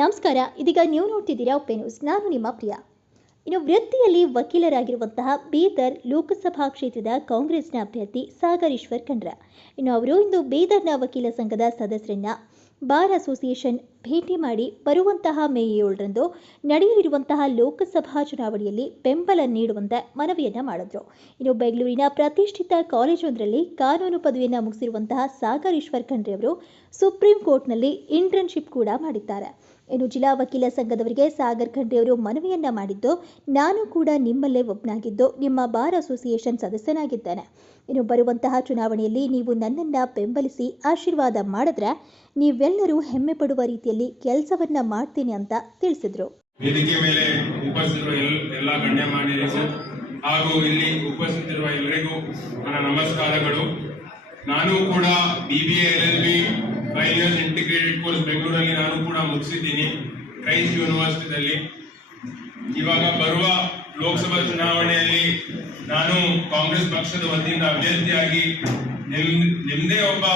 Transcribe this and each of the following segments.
ನಮಸ್ಕಾರ. ಇದೀಗ ನೀವು ನೋಡ್ತಿದ್ದೀರಾ ಉಪ್ಪೆ ನ್ಯೂಸ್. ನಾನು ನಿಮ್ಮ ಪ್ರಿಯ. ಇನ್ನು ವೃತ್ತಿಯಲ್ಲಿ ವಕೀಲರಾಗಿರುವಂತಹ ಬೀದರ್ ಲೋಕಸಭಾ ಕ್ಷೇತ್ರದ ಕಾಂಗ್ರೆಸ್ನ ಅಭ್ಯರ್ಥಿ ಸಾಗರ್ ಈಶ್ವರ್ ಖಂಡ್ರ ಅವರು ಇಂದು ಬೀದರ್ನ ವಕೀಲ ಸಂಘದ ಸದಸ್ಯರನ್ನ ಬಾರ್ ಅಸೋಸಿಯೇಷನ್ ಭೇಟಿ ಮಾಡಿ ಬರುವಂತಹ ಮೇ 7ರಂದು ನಡೆಯಲಿರುವಂತಹ ಲೋಕಸಭಾ ಚುನಾವಣೆಯಲ್ಲಿ ಬೆಂಬಲ ನೀಡುವಂತೆ ಮನವಿಯನ್ನ ಮಾಡಿದ್ರು. ಇನ್ನು ಬೆಂಗಳೂರಿನ ಪ್ರತಿಷ್ಠಿತ ಕಾಲೇಜೊಂದರಲ್ಲಿ ಕಾನೂನು ಪದವಿಯನ್ನು ಮುಗಿಸಿರುವಂತಹ ಸಾಗರ್ ಈಶ್ವರ್ ಖಂಡ್ರೆ ಅವರು ಸುಪ್ರೀಂ ಕೋರ್ಟ್ನಲ್ಲಿ ಇಂಟರ್ನ್ಶಿಪ್ ಕೂಡ ಮಾಡಿದ್ದಾರೆ. ಇನ್ನು ಜಿಲ್ಲಾ ವಕೀಲ ಸಂಘದವರಿಗೆ ಸಾಗರ್ ಖಂಡ್ರೆ ಅವರು ಮನವಿಯನ್ನ ಮಾಡಿದ್ದು, ನಾನು ಕೂಡ ನಿಮ್ಮಲ್ಲೇ ಒಬ್ಬನಾಗಿದ್ದು ನಿಮ್ಮ ಬಾರ್ ಅಸೋಸಿಯೇಷನ್ ಸದಸ್ಯನಾಗಿದ್ದೇನೆ. ಇನ್ನು ಬರುವಂತಹ ಚುನಾವಣೆಯಲ್ಲಿ ನೀವು ನನ್ನನ್ನ ಬೆಂಬಲಿಸಿ ಆಶೀರ್ವಾದ ಮಾಡಿದ್ರೆ ನೀವೆಲ್ಲರೂ ಹೆಮ್ಮೆ ಪಡುವ ರೀತಿಯಲ್ಲಿ ಕೆಲಸವನ್ನ ಮಾಡ್ತೀನಿ ಅಂತ ತಿಳಿಸಿದ್ರು. ವೇದಿಕೆ ಮೇಲೆ ಉಪಸ್ಥಿತರುವ ಎಲ್ಲ ಗಣ್ಯಮಾನ್ಯರು ಹಾಗೂ ಇಲ್ಲಿ ಉಪಸ್ಥಿತರಿರುವ ಎಲ್ಲರಿಗೂ ನನ್ನ ನಮಸ್ಕಾರಗಳು. ನಾನು ಕೂಡ BBA LLB 5 years integrated course ಬೆಂಗಳೂರಲ್ಲಿ ನಾನು ಕೂಡ ಮುಗಿಸಿದ್ದೀನಿ, ಕ್ರೈಸ್ಟ್ ಯೂನಿವರ್ಸಿಟಿಯಲ್ಲಿ. ಇವಾಗ ಬರುವ ಲೋಕಸಭಾ ಚುನಾವಣೆಯಲ್ಲಿ ನಾನು ಕಾಂಗ್ರೆಸ್ ಪಕ್ಷದ ವತಿಯಿಂದ ಅಭ್ಯರ್ಥಿಯಾಗಿ ನಿಮ್ಮದೇ ಒಬ್ಬ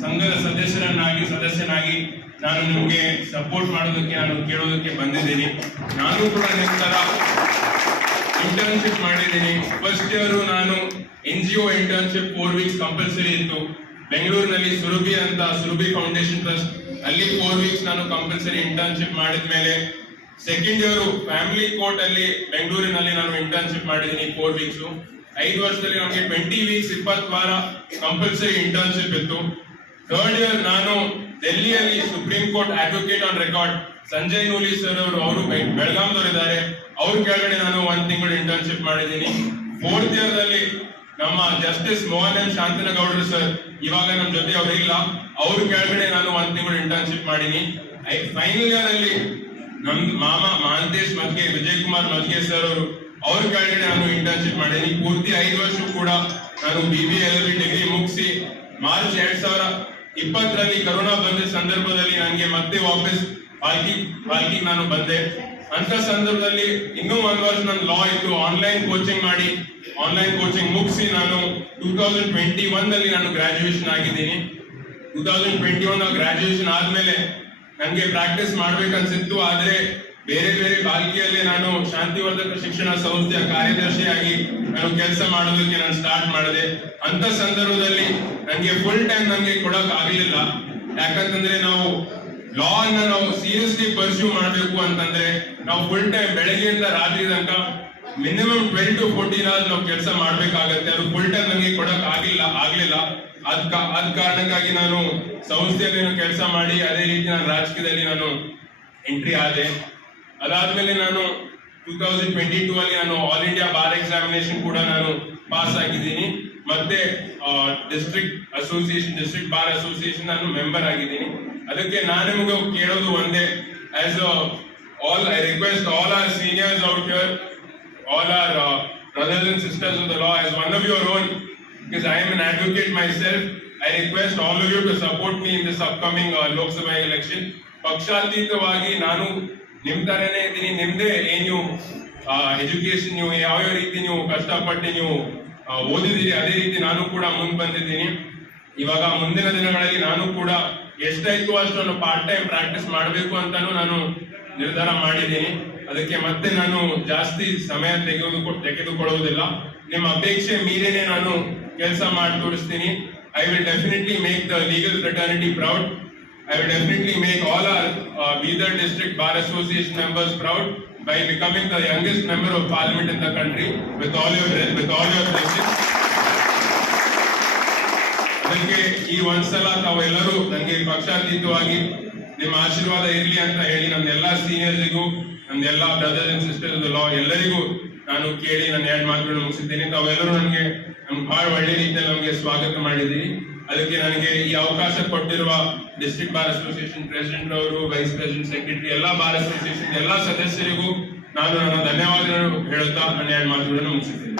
ಸಂಘದ ಸದಸ್ಯನಾಗಿ ನಾನು ನಿಮಗೆ ಸಪೋರ್ಟ್ ಮಾಡೋದಕ್ಕೆ ನಾನು ಕೇಳೋದಕ್ಕೆ ಬಂದಿದ್ದೀನಿ. ನಾನು ಕೂಡ ನಿಮ್ಮ ತರ ಇಂಟರ್ನ್ಶಿಪ್ ಮಾಡಿದ್ದೀನಿ. ಫಸ್ಟ್ ಇಯರ್ ನಾನು NGO ಇಂಟರ್ನ್ಶಿಪ್ 4 weeks ಕಂಪಲ್ಸರಿ ಇತ್ತು. ಬೆಂಗಳೂರಿನಲ್ಲಿ ಸುರಭಿ ಫೌಂಡೇಶನ್ ಟ್ರಸ್ಟ್ ಅಲ್ಲಿ 4 weeks ನಾನು ಕಂಪಲ್ಸರಿ ಇಂಟರ್ನ್ಶಿಪ್ ಮಾಡಿದ್ಮೇಲೆ ಸೆಕೆಂಡ್ ಇಯರ್ ಫ್ಯಾಮಿಲಿ ಕೋರ್ಟ್ ಅಲ್ಲಿ ಬೆಂಗಳೂರಿನಲ್ಲಿ ನಾನು ಇಂಟರ್ನ್ಶಿಪ್ ಮಾಡಿದ್ದೀನಿ 4 weeks. 5 ವರ್ಷದಲ್ಲಿ ನಮಗೆ 20 weeks 20 ವಾರ ಕಂಪಲ್ಸರಿ ಇಂಟರ್ನ್ಶಿಪ್ ಇತ್ತು. ಥರ್ಡ್ ಇಯರ್ ನಾನು ಡೆಲ್ಲಿಯಲ್ಲಿ supreme court advocate on record Sanjay Nooli sir ಅವರು ಬೆಳಗಾಂದವರು ಇದ್ದಾರೆ, ಅವ್ರ ಕೆಳಗಡೆ ನಾನು 1 ತಿಂಗಳು ಇಂಟರ್ನ್ಶಿಪ್ ಮಾಡಿದ್ದೀನಿ. ಫೋರ್ತ್ ಇಯರ್ ದಲ್ಲಿ ನಮ್ಮ ಜಸ್ಟಿಸ್ ಮೋಹನ್ ಎಂ ಶಾಂತನಗೌಡರು ಸರ್ ಇವಾಗ ನಮ್ಮ ಜೊತೆ ಅವರಿಲ್ಲ, ಅವ್ರ ಕೆಳಗಡೆ ನಾನು 1 ತಿಂಗಳು ಇಂಟರ್ನ್ಶಿಪ್ ಮಾಡಿನಿ. ಫೈನಲ್ ಇಯರ್ ಅಲ್ಲಿ ನಮ್ ಮಾಮ ಮಹಾಂತೇಶ್ ಮದ್ಗೆ ವಿಜಯ್ ಕುಮಾರ್ ಮದ್ಗೆ ಸರ್ ಅವ್ರ ಕೆಳಗಡೆ ನಾನು ಇಂಟರ್ನ್ಶಿಪ್ ಮಾಡಿನಿ. ಪೂರ್ತಿ 5 ವರ್ಷ ಕೂಡ ನಾನು BBA LLB ಡಿಗ್ರಿ ಮುಗಿಸಿ ಮಾರ್ಚ್ 2020ರಲ್ಲಿ ಕರೋನಾ ಬಂದ ಸಂದರ್ಭದಲ್ಲಿ ನನಗೆ ಮತ್ತೆ ವಾಪಸ್ ಪಾಲ್ಕಿ ನಾನು ಬಂದೆ. ಅಂತ ಸಂದರ್ಭದಲ್ಲಿ ಇನ್ನೂ 1 ವರ್ಷ ನನ್ನ ಲಾ ಇತ್ತು, ಆನ್ಲೈನ್ ಕೋಚಿಂಗ್ ಮುಗಿಸಿ ನಾನು 2021ನಲ್ಲಿ ನಾನು ಗ್ರಾಜುಯೇಷನ್ ಆಗಿದ್ದೀನಿ. 2021 ಗ್ರಾಜುಯೇಷನ್ ಆದ್ಮೇಲೆ ನನಗೆ ಪ್ರಾಕ್ಟೀಸ್ ಮಾಡ್ಬೇಕನ್ಸಿತ್ತು, ಆದ್ರೆ ಬೇರೆ ಬಾಲ್ಕಿಯಲ್ಲಿ ನಾನು ಶಾಂತಿವರ್ಧಕ ಶಿಕ್ಷಣ ಸಂಸ್ಥೆಯ ಕಾರ್ಯದರ್ಶಿಯಾಗಿ ನಾನು ಕೆಲಸ ಮಾಡೋದಕ್ಕೆ ನಾನು ಸ್ಟಾರ್ಟ್ ಮಾಡಿದೆ. ಅಂತ ಸಂದರ್ಭದಲ್ಲಿ ನನಗೆ ಫುಲ್ ಟೈಮ್ ನನಗೆ ಕೊಡಕ್ ಆಗಲಿಲ್ಲ. ಯಾಕಂತಂದ್ರೆ ನಾವು ಲಾ ಅನ್ನ ನಾವು ಸೀರಿಯಸ್ಲಿ ಪರ್ಸ್ಯೂ ಮಾಡಬೇಕು ಅಂತಂದ್ರೆ ನಾವು ಫುಲ್ ಟೈಮ್ ಬೆಳಗ್ಗೆಯಿಂದ ರಾತ್ರಿ ತನಕ ಮಿನಿಮಮ್ 12 to 14 hours ನಾವು ಕೆಲಸ ಮಾಡ್ಬೇಕಾಗತ್ತೆ. ಅದು ಫುಲ್ ಟೈಮ್ ನನಗೆ ಕೊಡಕ್ ಆಗ್ಲಿಲ್ಲ. ಅದ್ ಕಾರಣಕ್ಕಾಗಿ ನಾನು ಸಂಸ್ಥೆಯಲ್ಲಿ ಕೆಲಸ ಮಾಡಿ ಅದೇ ರೀತಿ ನಾನು ರಾಜಕೀಯದಲ್ಲಿ ನಾನು ಎಂಟ್ರಿ ಆದೆ. ಅದಾದ್ಮೇಲೆ ನಾನು 2022 ಅಲ್ಲಿ ನಾನು ಆಲ್ ಇಂಡಿಯಾ ಬಾರ್ ಎಕ್ಸಾಮಿನೇಷನ್ ಕೂಡ ನಾನು ಪಾಸ್ ಆಗಿದ್ದೀನಿ. ಮತ್ತೆ ಡಿಸ್ಟ್ರಿಕ್ಟ್ ಬಾರ್ ಅಸೋಸಿಯೇಷನ್ ನಾನು ಮೆಂಬರ್ ಆಗಿದ್ದೀನಿ. ಅದಕ್ಕೆ ನಾನು ನಿಮಗೆ ಕೇಳೋದು ಒಂದೇ, I request all our seniors out here, all our brothers and sisters of the law, as one of your own, because I am an advocate myself, I request all of you to support me in this upcoming Lok Sabha election. ಪಕ್ಷಾತೀತವಾಗಿ ನಾನು ನಿಮ್ ತರನೇ ಇದ್ದೀನಿ. ನಿಮ್ದೇ ಏನು education ನೀವು ಯಾವ ರೀತಿ ನೀವು ಕಷ್ಟಪಟ್ಟು ನೀವು ಓದಿದ್ದೀರಿ ಅದೇ ರೀತಿ ನಾನು ಕೂಡ ಮುಂದೆ ಬಂದಿದ್ದೀನಿ. ಇವಾಗ ಮುಂದಿನ ದಿನಗಳಲ್ಲಿ ನಾನು ಕೂಡ ಎಷ್ಟಾಯ್ತು ಅಷ್ಟು ಪಾರ್ಟ್ ಟೈಮ್ ಪ್ರಾಕ್ಟೀಸ್ ಮಾಡಬೇಕು ಅಂತಾನು ನಾನು ನಿರ್ಧಾರ ಮಾಡಿದ್ದೀನಿ. ಅದಕ್ಕೆ ಮತ್ತೆ ನಾನು ಜಾಸ್ತಿ ಸಮಯ ತೆಗೆದುಕೊಳ್ಳುವುದಿಲ್ಲ. ನಿಮ್ಮ ಅಪೇಕ್ಷೆ ಮೀರೇನೆ ನಾನು ಕೆಲಸ ಮಾಡಿ ತೋರಿಸ್ತೀನಿ. I will definitely make the legal fraternity proud. I will definitely make all our Bidar District Bar Association members proud by becoming the youngest member of parliament in the country with all your blessings. ಅದಕ್ಕೆ ಈ ಒಂದ್ಸಲ ತಾವೆಲ್ಲರೂ ನನಗೆ ಪಕ್ಷಾತೀತವಾಗಿ ನಿಮ್ಮ ಆಶೀರ್ವಾದ ಇರಲಿ ಅಂತ ಹೇಳಿ ನಮ್ದೆಲ್ಲ ಸೀನಿಯರ್ಸಿಗೂ ನಮ್ದೆಲ್ಲ brothers and sisters of the law ಎಲ್ಲರಿಗೂ ನಾನು ಕೇಳಿ ನನ್ನ 2 ಮಾತುಗಳನ್ನು ಮುಗಿಸಿದ್ದೇನೆ. ತಾವೆಲ್ಲರೂ ನಮ್ಗೆ ಬಹಳ ಒಳ್ಳೆ ರೀತಿಯಲ್ಲಿ ನಮಗೆ ಸ್ವಾಗತ ಮಾಡಿದ್ದೀರಿ. ಅದಕ್ಕೆ ನನಗೆ ಈ ಅವಕಾಶ ಕೊಟ್ಟಿರುವ ಡಿಸ್ಟ್ರಿಕ್ಟ್ ಬಾರ್ ಅಸೋಸಿಯೇಷನ್ ಪ್ರೆಸಿಡೆಂಟ್ ಅವರು, ವೈಸ್ ಪ್ರೆಸಿಡೆಂಟ್, ಸೆಕ್ರೆಟರಿ, ಎಲ್ಲ ಬಾರ್ ಅಸೋಸಿಯೇಷನ್ ಎಲ್ಲ ಸದಸ್ಯರಿಗೂ ನಾನು ನನ್ನ ಧನ್ಯವಾದಗಳನ್ನು ಹೇಳುತ್ತಾ ನನ್ನ 2 ಮಾತುಗಳನ್ನು ಮುಗಿಸಿದ್ದೇನೆ.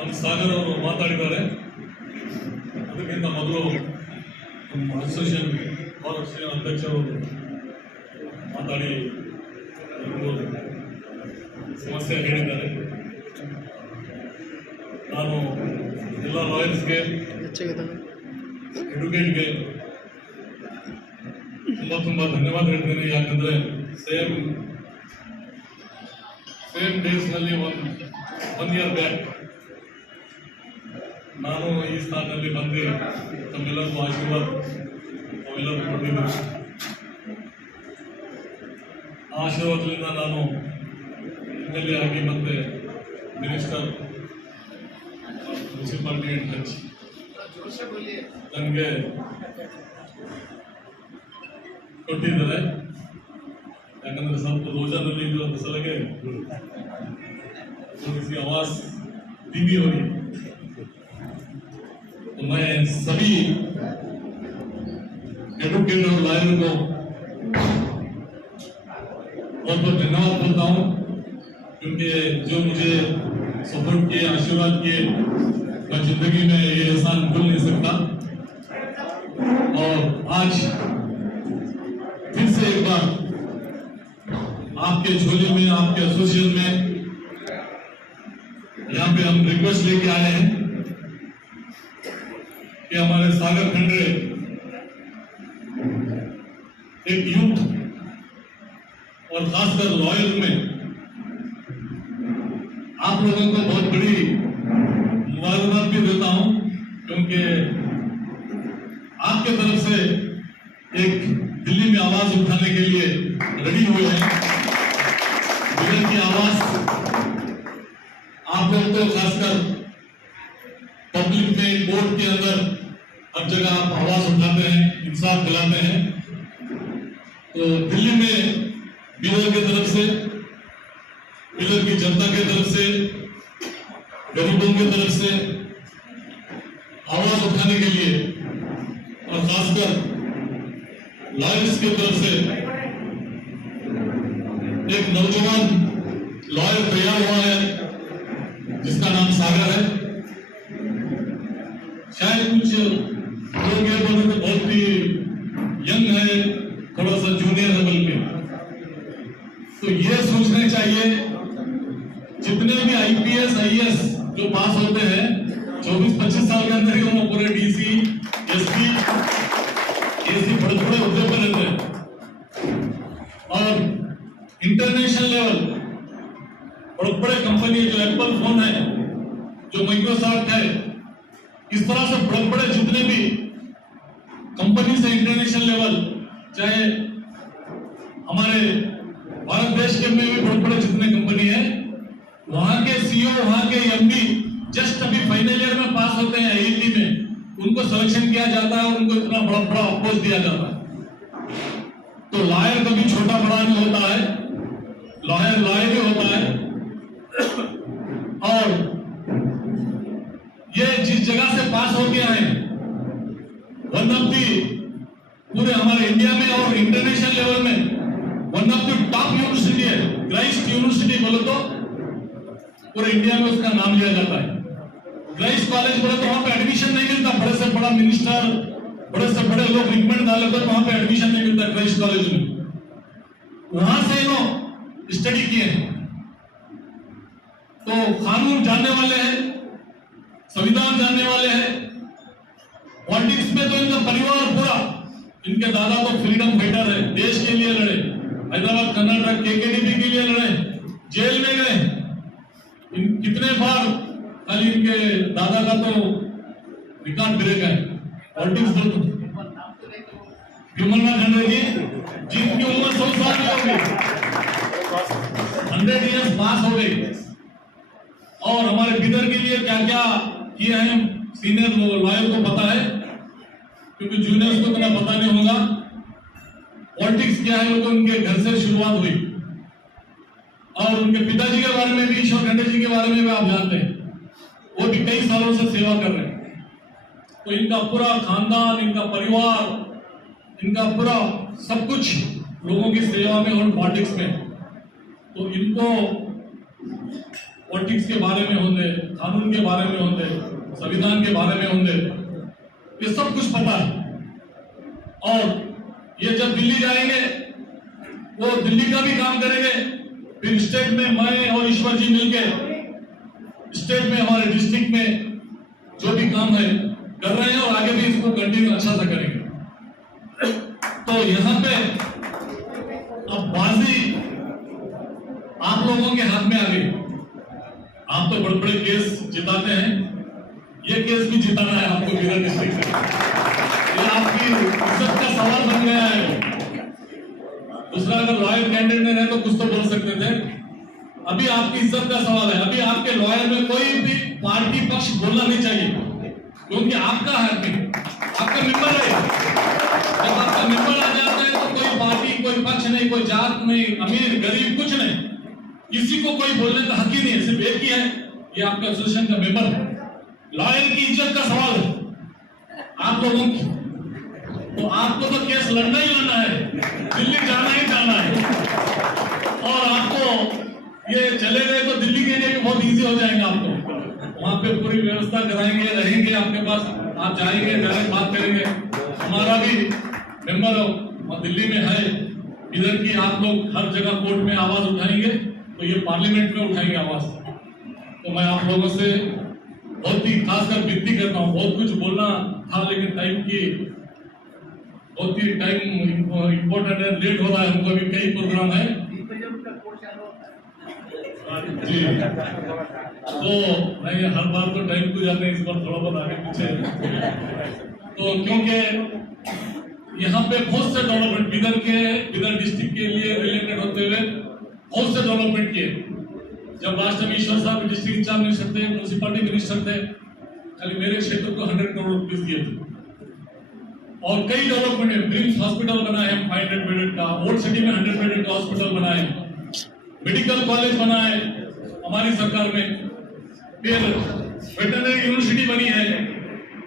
ನಮ್ಮ ಸಾಗರ್ ಅವರು ಮಾತಾಡಿದ್ದಾರೆ. ಅದಕ್ಕಿಂತ ಮೊದಲು ನಮ್ಮ ಅಸೋಸಿಯೇಷನ್ ಅಧ್ಯಕ್ಷರು ಮಾತಾಡಿ ಒಂದು ಸಮಸ್ಯೆ ಹೇಳಿದ್ದಾರೆ. ನಾನು ಎಲ್ಲ ಲಾಯರ್ಸ್ಗೆ, ಎಡ್ಯುಕೇಟ್ಗೆ ತುಂಬ ಧನ್ಯವಾದ ಹೇಳ್ತೇನೆ. ಯಾಕಂದರೆ ಸೇಮ್ ಡೇಸ್ನಲ್ಲಿ ಒನ್ ಇಯರ್ ಬ್ಯಾಕ್ ನಾನು ಈ ಸ್ಥಾನದಲ್ಲಿ ಬಂದು ತಮ್ಮೆಲ್ಲರಿಗೂ ಆಶೀರ್ವಾದ ಅವೆಲ್ಲರೂ ಕೊಟ್ಟಿದ್ದೀನಿ. ಆ ಆಶೀರ್ವಾದದಿಂದ ನಾನು MLA ಆಗಿ ಮತ್ತೆ ಮಿನಿಸ್ಟರ್ ಮುನ್ಸಿಪಾಲಿಟಿ ಅಂಡ್ ಟಚ್ ನನಗೆ ಕೊಟ್ಟಿದ್ದಾರೆ. ಯಾಕಂದ್ರೆ ಸ್ವಲ್ಪ ರೋಜಾದಲ್ಲಿ ಇದ್ದು ಒಂದು ಸಲಗೆ थोड़ी आवाज धीमी हो रही, तो मैं सभी एडवोकेट और लॉयर को बहुत बहुत धन्यवाद बोलता हूँ, क्योंकि जो मुझे सपोर्ट किए, आशीर्वाद किए, मैं जिंदगी में ये एहसान भूल नहीं सकता. और आज फिर से एक बार आपके झोले में, आपके एसोसिएशन में यहाँ पे हम रिक्वेस्ट लेके आए हैं कि हमारे सागर खंडरे एक यूथ और खासकर लॉयर में आप लोगों को बहुत बड़ी मुबारकबाद भी देता हूं, क्योंकि आपके तरफ से एक दिल्ली में आवाज उठाने के लिए रेडी हुए हैं. बिजन की आवाज आप लोग तो खासकर पब्लिक में, कोर्ट के अंदर हर जगह आप आवाज उठाते हैं, इंसाफ दिलाते हैं. तो दिल्ली में बिलर की तरफ से, बिलर की जनता की तरफ से, गरीबों की तरफ से आवाज उठाने के लिए और खासकर लॉयर्स की तरफ से एक नौजवान लॉयर तैयार हुआ है जिसका नाम सागर है. शायद कुछ लोग ये बोले तो बहुत ही यंग है, थोड़ा सा जूनियर है बल्कि. तो ये सोचना चाहिए जितने भी IPS IAS जो पास होते हैं 24-25 साल के अंदर ही वो पूरे DC SP AC बड़े होते पर रहते हैं. और इंटरनेशनल लेवल बड़े कंपनी जो एप्पल फोन है, जो माइक्रोसॉफ्ट है, इस तरह से बड़े जितने भी कंपनी से इंटरनेशनल लेवल, चाहे हमारे भारत देश के में भी बड़े जितने कंपनी है, वहां के CEO, वहां के MD जस्ट अभी फाइनल ईयर में पास होते हैं IIT में, उनको सिलेक्शन किया जाता है और उनको इतना बड़ा पोस्ट दिया जाता है. तो लॉयर कभी छोटा बड़ा नहीं होता है, लॉयर ही होता है. और ये जिस जगह से पास होके आए, वन ऑफ दी पूरे हमारे इंडिया में और इंटरनेशनल लेवल में one of the top university है. क्राइस्ट यूनिवर्सिटी बोले तो पूरे इंडिया में उसका नाम लिया जाता है. क्राइस्ट कॉलेज बोले तो वहां पे एडमिशन नहीं मिलता. बड़े से बड़ा मिनिस्टर, बड़े से बड़े लोग रिकमेंड डाले तो वहां पे एडमिशन नहीं मिलता क्राइस्ट कॉलेज में. वहां से इन्हों स्टडी किए हैं, तो कानून जानने वाले हैं, संविधान जानने वाले हैं. पॉलिटिक्स में तो इनका परिवार पूरा, इनके दादा तो फ्रीडम फाइटर है, देश के लिए लड़े, हैदराबाद कर्नाटक KKDP के लिए लड़े, जेल में गए. कितने बार खाली इनके दादा का तो रिकॉर्ड ब्रेक है. पॉलिटिक्स विमलनाथ खंडरे जी, जिनकी उम्र 100 साल की हो गई, 100 इयर्स पास हो गई. और हमारे बिदर के लिए क्या क्या किए हैं सीनियर लॉयर को पता है, क्योंकि जूनियर्स को इतना पता नहीं होगा. पॉलिटिक्स क्या है वो तो उनके घर से शुरुआत हुई. और उनके पिताजी के बारे में भी, ईश्वर खंडरे जी के बारे में भी आप जानते हैं, वो भी कई सालों से सेवा कर रहे हैं. तो इनका पूरा खानदान, इनका परिवार, इनका पूरा सब कुछ लोगों की सेवा में और पॉलिटिक्स में. तो इनको पॉलिटिक्स के बारे में होंगे, कानून के बारे में होंगे, संविधान के बारे में होंगे, ये सब कुछ पता है। और ये जब दिल्ली जाएंगे वो दिल्ली का भी काम करेंगे, फिर स्टेट में मैं और ईश्वर जी मिलके स्टेट में हमारे डिस्ट्रिक्ट में जो भी काम है कर रहे हैं और आगे भी इसको कंटिन्यू अच्छा से करेंगे। तो यहाँ पे अब बाजी आप लोगों के हाथ में आ गई। आप तो बड़े बड़े केस जिताते हैं, ये केस भी जिताना है आपको बीदर डिस्ट्रिक्ट से। ये आपकी इज्जत का सवाल बन गया है। दूसरा, अगर लॉयर कैंडिडेट नहीं रहे तो कुछ तो बोल सकते थे, अभी आपकी इज्जत का सवाल है। अभी आपके लॉयर में कोई भी पार्टी पक्ष बोलना नहीं चाहिए, क्योंकि आपका है, आपका मेंबर है। जब आपका मेंबर आ जाता है तो कोई पार्टी, कोई पक्ष नहीं, कोई जात नहीं, अमीर गरीब कुछ नहीं, किसी को कोई बोलने का हक ही नहीं है। सिर्फ एक ही है, ये आपका एसोसिएशन का मेंबर है। लॉयर की इज्जत का सवाल है आप लोगों की। तो आपको तो केस लड़ना ही लड़ना है, दिल्ली जाना ही जाना है। और आपको ये चले गए तो दिल्ली के लिए बहुत इजी हो जाएगा। आपको वहां पे पूरी व्यवस्था कराएंगे, रहेंगे आपके पास, आप जाएंगे, डायरेक्ट बात करेंगे। हमारा भी मेंबर और दिल्ली में है इधर की, आप लोग हर जगह कोर्ट में आवाज उठाएंगे तो ये पार्लियामेंट में उठाएंगे आवाज। तो मैं आप लोगों से बहुत ही खासकर विनती करता हूँ। बहुत कुछ बोलना था लेकिन टाइम की बहुत ही टाइम इम्पोर्टेंट है, लेट हो रहा है, हमको भी कई प्रोग्राम है जी। तो मैं हर बार तो टाइम को जाते हैं, इस बार थोड़ा बहुत आगे पीछे। तो क्योंकि यहाँ पे बहुत से डेवलपमेंट बिदर डिस्ट्रिक्ट के लिए रिलेटेड होते हुए बहुत से डेवलपमेंट किए। जब लास्ट टाइम ईश्वर साहब डिस्ट्रिक्ट इंचार्ज मिनिस्टर थे, म्यूनिसिपैलिटी मिनिस्टर थे, खाली मेरे क्षेत्र को 100 करोड़ रुपीज दिए थे। और कई डेवलपमेंट है, ब्रिम्स हॉस्पिटल बना है 500 बेडेड का, ओल्ड सिटी में 100 बेडेड का हॉस्पिटल बना है, मेडिकल कॉलेज बना है हमारी सरकार में, फिर वेटरनरी यूनिवर्सिटी बनी है,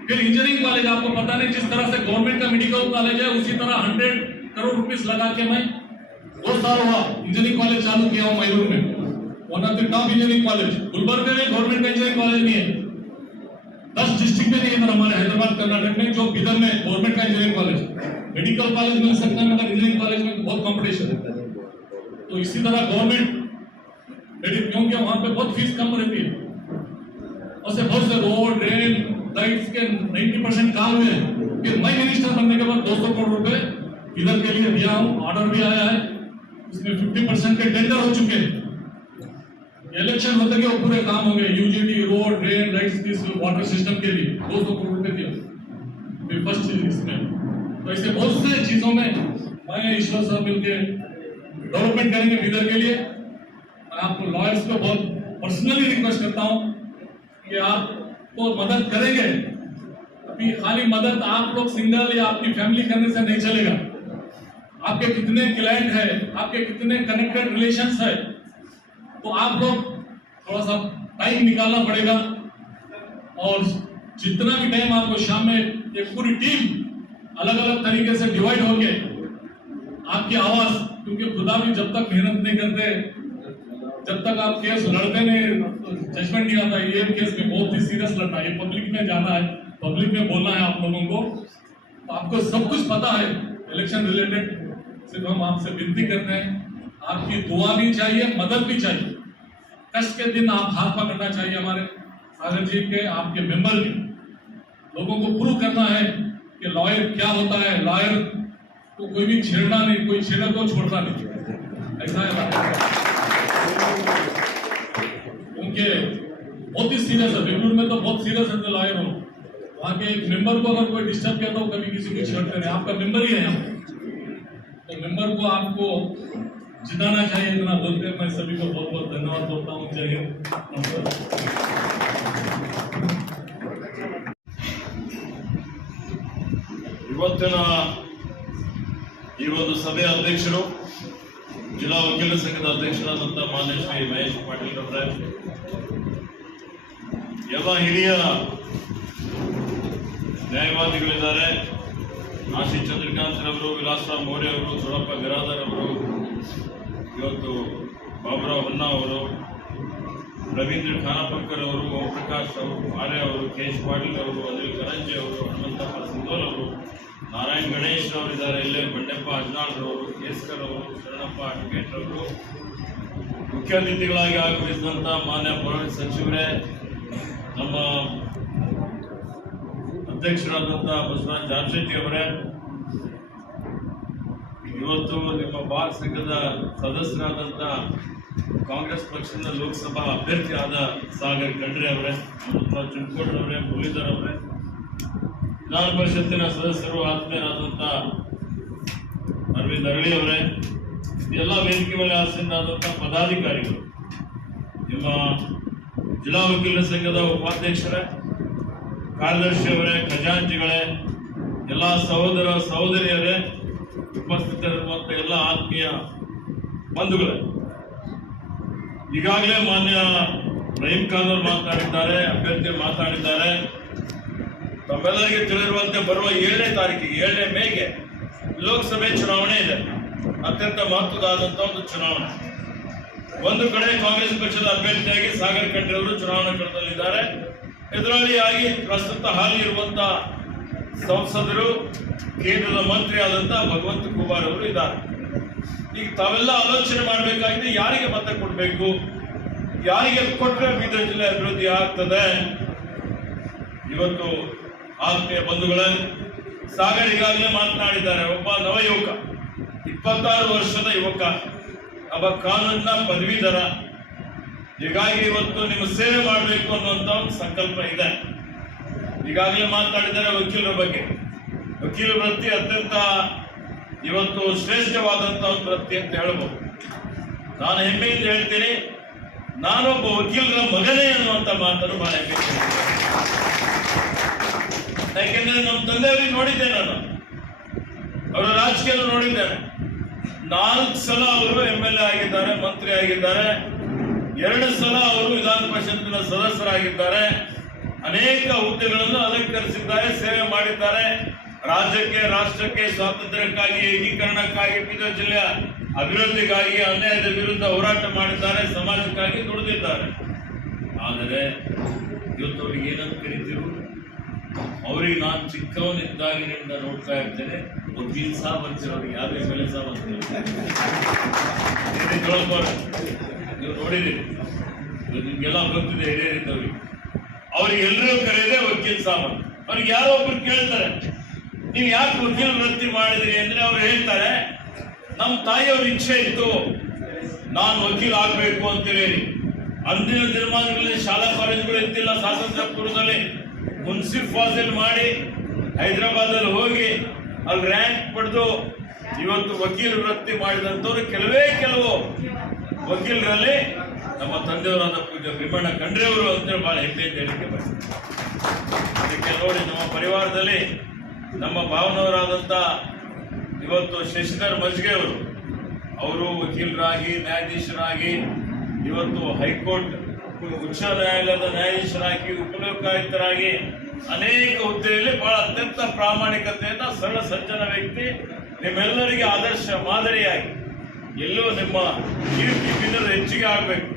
फिर इंजीनियरिंग कॉलेज। आपको पता नहीं, जिस तरह से गवर्नमेंट का मेडिकल कॉलेज है उसी तरह 100 करोड़ रुपीस लगा के मैं 2 साल हुआ इंजीनियरिंग कॉलेज चालू किया हूँ मैसूर में, one of the top engineering college. Gulbarga में गवर्नमेंट का इंजीनियरिंग कॉलेज नहीं है, 10 डिस्ट्रिक्ट में नहीं है हमारे हैदराबाद कर्नाटक में, जो बिदर में गवर्नमेंट का इंजीनियरिंग कॉलेज। मेडिकल कॉलेज मिल सकता है मगर इंजीनियरिंग कॉलेज में बहुत कॉम्पिटिशन है। तो इसी तरह गवर्नमेंट, क्योंकि वहां पे बहुत फीस कम रहती है, और से बहुत से रोड, ड्रेन, लाइट्स के 90% काम हुए हैं। फिर मैं मिनिस्टर बनने के बाद 200 करोड़ रुपए इधर के लिए दिया हूँ, ऑर्डर भी आया है, इसमें 50% के टेंडर हो चुके हैं। इलेक्शन होते कि वो पूरे काम होंगे, UGD, road, drain, lights, water system के लिए 200 करोड़ रुपए दिया फिर फर्स्ट चीज इसमें। तो ऐसे बहुत से चीजों में मैं ईश्वर साहब मिलकर डेवलपमेंट करेंगे बिदर के लिए। मैं आपको लॉयर्स को बहुत पर्सनली रिक्वेस्ट करता हूं कि आप तो मदद करेंगे। अभी खाली मदद आप लोग सिंगल या आपकी फैमिली करने से नहीं चलेगा। आपके कितने क्लाइंट है, आपके कितने कनेक्टेड रिलेशंस है, तो आप लोग थोड़ा सा टाइम निकालना पड़ेगा। और जितना भी टाइम आपको शाम में एक पूरी टीम अलग अलग तरीके से डिवाइड होके आपकी आवाज, क्योंकि खुदा भी जब तक मेहनत नहीं करते, जब तक आप केस लड़ते नहीं, जजमेंट नहीं आता। ये केस में बहुत ही सीरियस लड़ना है, ये पब्लिक में जाना है, पब्लिक में बोलना है आप लोगों को। तो आपको सब कुछ पता है इलेक्शन रिलेटेड। सिर्फ हम आपसे विनती करते हैं, आपकी दुआ भी चाहिए, मदद भी चाहिए। कष्ट के दिन आप हाथ पकड़ना चाहिए हमारे सागर जी के, आपके मेंबर के। लोगों को प्रूव करना है कि लॉयर क्या होता है, लॉयर को कोई भी छेड़ना नहीं, कोई छेड़ा तो छोड़ना नहीं, ऐसा है। क्योंकि बहुत ही सीरियस है, बेंगलुरु में तो बहुत सीरियस है लॉयर हो। वहाँ के एक मेंबर को अगर कोई डिस्टर्ब किया तो कभी किसी को छेड़ते नहीं, आपका मेंबर ही है यहाँ। तो मेंबर को आपको जिताना चाहिए। इतना बोलते हैं, मैं सभी को बहुत बहुत धन्यवाद बोलता हूँ। जय हिंद। ಇವತ್ತಿನ ಈ ಒಂದು ಸಭೆಯ ಅಧ್ಯಕ್ಷರು ಜಿಲ್ಲಾ ವಕೀಲರ ಸಂಘದ ಅಧ್ಯಕ್ಷರಾದಂತಹ ಮಾನ್ಯ ಶ್ರೀ ಮಹೇಶ್ ಪಾಟೀಲ್ ಅವರೇ, ಎಲ್ಲ ಹಿರಿಯ ನ್ಯಾಯವಾದಿಗಳಿದ್ದಾರೆ, ಆಶೀಶ್ ಚಂದ್ರಕಾಂತ್ ರವರು, ವಿಲಾಸರಾವ್ ಮೌರ್ಯ ಅವರು, ಸೊಳಪ್ಪ ಬಿರಾದರ್ ಅವರು, ಇವತ್ತು ಬಾಬುರಾವ್ ಹೊನ್ನ ಅವರು, ರವೀಂದ್ರ ಖಾನಾಪುರ್ಕರ್ ಅವರು, ಓಂ ಪ್ರಕಾಶ್ ಅವರು, ಆರ್ಯ ಅವರು, ಕೇಶ್ ಪಾಟೀಲ್ ಅವರು, ಅನಿಲ್ ಕರಂಜೆ ಅವರು, ಹನುಮಂತಪ್ಪ ಸಿಂಧೋಲ್ ಅವರು, ನಾರಾಯಣ್ ಗಣೇಶ್ ಅವರು ಇದ್ದಾರೆ, ಇಲ್ಲೇ ಬಂಡೆಪ್ಪ ಅಜ್ನಾಳ್ರವರು, ಕೇಸ್ಕರ್ ಅವರು, ಶರಣಪ್ಪ ಅಡ್ವೊಕೇಟ್ ಅವರು, ಮುಖ್ಯ ಅತಿಥಿಗಳಾಗಿ ಆಗಮಿಸಿದಂಥ ಮಾನ್ಯ ಪೊಲೀಸ್ ಸಚಿವರೇ, ನಮ್ಮ ಅಧ್ಯಕ್ಷರಾದಂಥ ಬಸವರಾಜ್ ಜಾರ್ಶೆಟ್ಟಿ ಅವರೇ, ಇವತ್ತು ನಿಮ್ಮ ಬಾರ್ ಸಂಘದ ಸದಸ್ಯರಾದಂಥ ಕಾಂಗ್ರೆಸ್ ಪಕ್ಷದ ಲೋಕಸಭಾ ಅಭ್ಯರ್ಥಿ ಆದ ಸಾಗರ್ ಖಂಡ್ರೆ ಅವರೇ, ಚುಂಕೋಡ್ ಅವರೇ, ಮುರಳೀಧರ್ ಅವರೇ, ವಿಧಾನ ಪರಿಷತ್ತಿನ ಸದಸ್ಯರು ಆತ್ಮೀಯರಾದಂಥ ಅರವಿಂದ್ ಅರಳಿ ಅವರೇ, ಎಲ್ಲ ವೇದಿಕೆ ಮೇಲೆ ಆಸೀನರಾದಂಥ ಪದಾಧಿಕಾರಿಗಳು, ನಿಮ್ಮ ಜಿಲ್ಲಾ ವಕೀಲರ ಸಂಘದ ಉಪಾಧ್ಯಕ್ಷರೇ, ಕಾರ್ಯದರ್ಶಿಯವರೇ, ಖಜಾಂಚಿಗಳೇ, ಎಲ್ಲ ಸಹೋದರ ಸಹೋದರಿಯರೇ, ಉಪಸ್ಥಿತರಿರುವಂಥ ಎಲ್ಲ ಆತ್ಮೀಯ ಬಂಧುಗಳೇ, ಈಗಾಗಲೇ ಮಾನ್ಯ ರಹೀಂ ಖಾನ್ ಅವರು ಮಾತನಾಡಿದ್ದಾರೆ, ಅಭ್ಯರ್ಥಿ ಮಾತನಾಡಿದ್ದಾರೆ. ತಮ್ಮೆಲ್ಲರಿಗೆ ತಿಳಿದಿರುವಂತೆ ಬರುವ 7ನೇ ತಾರೀಕಿಗೆ 7ನೇ ಮೇಗೆ ಲೋಕಸಭೆ ಚುನಾವಣೆ ಇದೆ. ಅತ್ಯಂತ ಮಹತ್ವದಾದಂಥ ಒಂದು ಚುನಾವಣೆ. ಒಂದು ಕಡೆ ಕಾಂಗ್ರೆಸ್ ಪಕ್ಷದ ಅಭ್ಯರ್ಥಿಯಾಗಿ ಸಾಗರ್ ಖಂಡ್ರೆ ಅವರು ಚುನಾವಣಾ ಕಣದಲ್ಲಿದ್ದಾರೆ. ಎದುರಾಳಿಯಾಗಿ ಪ್ರಸ್ತುತ ಹಾಲಿ ಇರುವಂತ ಸಂಸದರು, ಕೇಂದ್ರದ ಮಂತ್ರಿ ಆದಂತ ಭಗವಂತ ಖೂಬಾರ್ ಅವರು ಇದ್ದಾರೆ. ಈಗ ತಾವೆಲ್ಲ ಆಲೋಚನೆ ಮಾಡಬೇಕಾಗಿದೆ, ಯಾರಿಗೆ ಮತ ಕೊಡಬೇಕು, ಯಾರಿಗೆ ಕೊಟ್ಟರೆ ಬೀದರ್ ಜಿಲ್ಲೆ ಅಭಿವೃದ್ಧಿ ಆಗ್ತದೆ. ಇವತ್ತು ಆತ್ಮೀಯ ಬಂಧುಗಳೇ, ಸಾಗರ್ ಈಗಾಗಲೇ ಮಾತನಾಡಿದ್ದಾರೆ. ಒಬ್ಬ ನವಯುವಕ, 26 ವರ್ಷದ ಯುವಕ, ಒಬ್ಬ ಕಾನೂನಿನ ಪದವೀಧರ. ಹೀಗಾಗಿ ಇವತ್ತು ನಿಮ್ಮ ಸೇವೆ ಮಾಡಬೇಕು ಅನ್ನುವಂಥ ಒಂದು ಸಂಕಲ್ಪ ಇದೆ. ಈಗಾಗಲೇ ಮಾತನಾಡಿದ್ದಾರೆ ವಕೀಲರ ಬಗ್ಗೆ. ವಕೀಲ ವೃತ್ತಿ ಅತ್ಯಂತ ಇವತ್ತು ಶ್ರೇಷ್ಠವಾದಂತಹ ಒಂದು ವೃತ್ತಿ ಅಂತ ಹೇಳ್ಬೋದು. ನಾನು ಹೆಮ್ಮೆಯಿಂದ ಹೇಳ್ತೀನಿ, ನಾನೊಬ್ಬ ವಕೀಲರ ಮಗನೇ ಅನ್ನುವಂಥ ಮಾತನ್ನು ಬಹಳ ಹೆಮ್ಮೆ. ಯಾಕೆಂದ್ರೆ ನಮ್ಮ ತಂದೆಯವರಿಗೆ ನೋಡಿದ್ದೆ, ನಾನು ಅವರ ರಾಜಕೀಯ ನೋಡಿದ್ದೇನೆ. 4 ಸಲ ಅವರು MLA ಆಗಿದ್ದಾರೆ, ಮಂತ್ರಿ ಆಗಿದ್ದಾರೆ. 2 ಸಲ ಅವರು ವಿಧಾನ ಪರಿಷತ್ತಿನ ಸದಸ್ಯರಾಗಿದ್ದಾರೆ. ಅನೇಕ ಹುದ್ದೆಗಳನ್ನು ಅಲಂಕರಿಸಿದ್ದಾರೆ, ಸೇವೆ ಮಾಡಿದ್ದಾರೆ. ರಾಜ್ಯಕ್ಕೆ, ರಾಷ್ಟ್ರಕ್ಕೆ, ಸ್ವಾತಂತ್ರ್ಯಕ್ಕಾಗಿ, ಏಕೀಕರಣಕ್ಕಾಗಿ, ಬೀದರ್ ಜಿಲ್ಲೆಯ ಅಭಿವೃದ್ಧಿಗಾಗಿ, ಅನ್ಯಾಯದ ವಿರುದ್ಧ ಹೋರಾಟ ಮಾಡಿದ್ದಾರೆ, ಸಮಾಜಕ್ಕಾಗಿ ದುಡಿದಿದ್ದಾರೆ. ಆದರೆ ಇವತ್ತು ಅವ್ರಿಗೆ ಏನಂತ ಕರಿತೀರು? ಅವ್ರಿಗೆ ನಾನು ಚಿಕ್ಕವನಿದ್ದಾಗಿನಿಂದ ನೋಡ್ತಾ ಇರ್ತೇನೆ, ವಕೀಲ್ ಸಾಬ್ ಅಂತಿರೋರಿಗೆ, ಯಾರು MLA ಸಾಬ್ ಅಂತೀವಿ. ನೀವು ನೋಡಿದ್ದೀರಿ, ನಿಮ್ಗೆಲ್ಲ ಗೊತ್ತಿದೆ ಹಿರಿಯರಿದ್ದವ್ರಿಗೆ. ಅವ್ರಿಗೆ ಎಲ್ಲರೂ ಕರೆಯದೆ ವಕೀಲ್ ಸಾಬ್ ಅಂತ. ಅವ್ರಿಗೆ ಯಾರೋ ಒಬ್ರು ಕೇಳ್ತಾರೆ, ನೀವು ಯಾಕೆ ವಕೀಲ ವೃತ್ತಿ ಮಾಡಿದ್ರಿ ಅಂದ್ರೆ ಅವ್ರು ಹೇಳ್ತಾರೆ, ನಮ್ಮ ತಾಯಿಯವ್ರ ಇಚ್ಛೆ ಇತ್ತು ನಾನು ವಕೀಲ ಆಗ್ಬೇಕು ಅಂತೇಳಿ. ಅಂದಿನ ದಿನಮಾನಗಳಲ್ಲಿ ಶಾಲಾ ಕಾಲೇಜುಗಳು ಇರ್ತಿಲ್ಲ. ಸ್ವಾತಂತ್ರ್ಯ ಪೂರ್ವದಲ್ಲಿ ಮುನ್ಸಿಫ್ ಫಾಸಿಲ್ ಮಾಡಿ ಹೈದರಾಬಾದಲ್ಲಿ ಹೋಗಿ ಅಲ್ಲಿ ರ್ಯಾಂಕ್ ಪಡೆದು ಇವತ್ತು ವಕೀಲ ವೃತ್ತಿ ಮಾಡಿದಂಥವ್ರು ಕೆಲವು ವಕೀಲರಲ್ಲಿ ನಮ್ಮ ತಂದೆಯವರಾದ ಪೂಜ್ಯ ಭೀಮಣ್ಣ ಖಂಡ್ರೆ ಅವರು ಅಂತೇಳಿ ಬಹಳ ಹೆಮ್ಮೆಯಿಂದ ಹೇಳಿಕೆ ಬರ್ತದೆ. ಅದಕ್ಕೆ ನೋಡಿ, ನಮ್ಮ ಪರಿವಾರದಲ್ಲಿ ನಮ್ಮ ಭಾವನವರಾದಂಥ ಇವತ್ತು ಶಶಿಧರ್ ಮಜ್ಗೆ ಅವರು ವಕೀಲರಾಗಿ, ನ್ಯಾಯಾಧೀಶರಾಗಿ, ಇವತ್ತು ಹೈಕೋರ್ಟ್ ಉಚ್ಚ ನ್ಯಾಯಾಲಯದ ನ್ಯಾಯಾಧೀಶರಾಗಿ, ಉಪಲೋಕಾಯುಕ್ತರಾಗಿ ಅನೇಕ ಹುದ್ದೆಯಲ್ಲಿ ಬಹಳ ಅತ್ಯಂತ ಪ್ರಾಮಾಣಿಕತೆಯಿಂದ ಸರಳ ಸಜ್ಜನ ವ್ಯಕ್ತಿ, ನಿಮ್ಮೆಲ್ಲರಿಗೆ ಆದರ್ಶ ಮಾದರಿಯಾಗಿ ಎಲ್ಲೋ ನಿಮ್ಮ ಕೀರ್ತಿ ಬಿನ್ನರು ಹೆಚ್ಚಿಗೆ ಆಗಬೇಕು.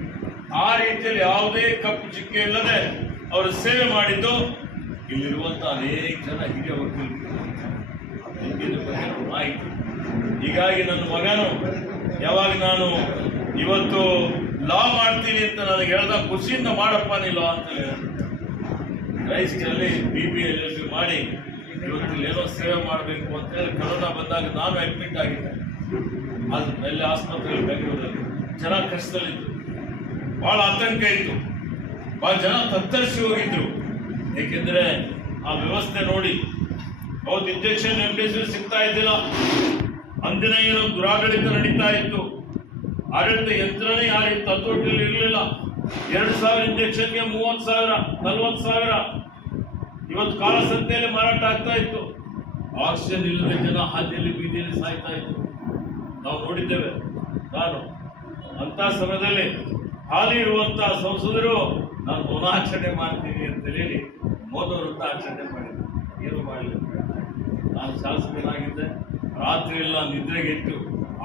ಆ ರೀತಿಯಲ್ಲಿ ಯಾವುದೇ ಕಪ್ಪು ಚಿಕ್ಕೆ ಇಲ್ಲದೆ ಅವರು ಸೇವೆ ಮಾಡಿದ್ದು ಇಲ್ಲಿರುವಂತ ಅನೇಕ ಜನ ಹಿರಿಯ ವಕೀಲರು ಮಾಹಿತಿ. ಹೀಗಾಗಿ ನನ್ನ ಮಗನು ಯಾವಾಗ ನಾನು ಇವತ್ತು ಲಾ ಮಾಡ್ತೀನಿ ಅಂತ ನನಗೆ ಹೇಳ್ದ, ಖುಷಿಯಿಂದ ಮಾಡಪ್ಪ ನೀ ಲಾ ಅಂತ ರೈಸ್ನಲ್ಲಿ BBA LLB ಮಾಡಿ ಇವತ್ತು ಏನೋ ಸೇವೆ ಮಾಡಬೇಕು ಅಂತ ಹೇಳಿ ಕೊರೋನಾ ಬಂದಾಗ ನಾನು ಅಡ್ಮಿಟ್ ಆಗಿದ್ದೆ. ಅಲ್ಲಿ ಆಸ್ಪತ್ರೆಯಲ್ಲಿ ಬೆಂಗಳೂರಲ್ಲಿ ಜನ ಕಷ್ಟದಲ್ಲಿದ್ದು, ಬಹಳ ಆತಂಕ ಇತ್ತು, ಬಹಳ ಜನ ತತ್ತರಿಸಿ ಹೋಗಿದ್ರು. ಏಕೆಂದ್ರೆ ಆ ವ್ಯವಸ್ಥೆ ನೋಡಿ, ಅವತ್ತು ಇಂಜೆಕ್ಷನ್ ರೆಮ್ಡೆಸಿವಿರ್ ಸಿಗ್ತಾ ಇದ್ದಿಲ್ಲ. ಅಂದಿನ ಏನು ದುರಾಡಳಿತ ನಡೀತಾ ಇತ್ತು, ಆಡಳಿತ ಯಂತ್ರನೇ ಯಾರು ತತ್ತೋಟಿಯಲ್ಲಿ ಇರಲಿಲ್ಲ. 2,000 ಇಂಜೆಕ್ಷನ್ಗೆ 30,000, 40,000 ಇವತ್ತು ಕಾಲಸಂತೆಯಲ್ಲಿ ಮಾರಾಟ ಆಗ್ತಾ ಇತ್ತು. ಆಕ್ಸಿಜನ್ ಇಲ್ಲದೆ ಜನ ಹಾದಿಯಲ್ಲಿ ಬೀದಿಯಲ್ಲಿ ಸಾಯ್ತಾ ಇತ್ತು, ನಾವು ನೋಡಿದ್ದೇವೆ. ನಾನು ಅಂತ ಸಮಯದಲ್ಲಿ ಹಾಲಿ ಇರುವಂತಹ ಸಂಸದರು ನಾನು ಮೌನಾಚರಣೆ ಮಾಡ್ತೀನಿ ಅಂತ ಹೇಳಿ ಮೋದವೃತ್ತ ಆಚರಣೆ ಮಾಡಿದ್ದೆ. ಏನು ಮಾಡಲಿಲ್ಲ. ನಾನು ಶಾಸಕನಾಗಿದ್ದೆ. ರಾತ್ರಿ ಎಲ್ಲ ನಿದ್ರೆಗೆಟ್ಟು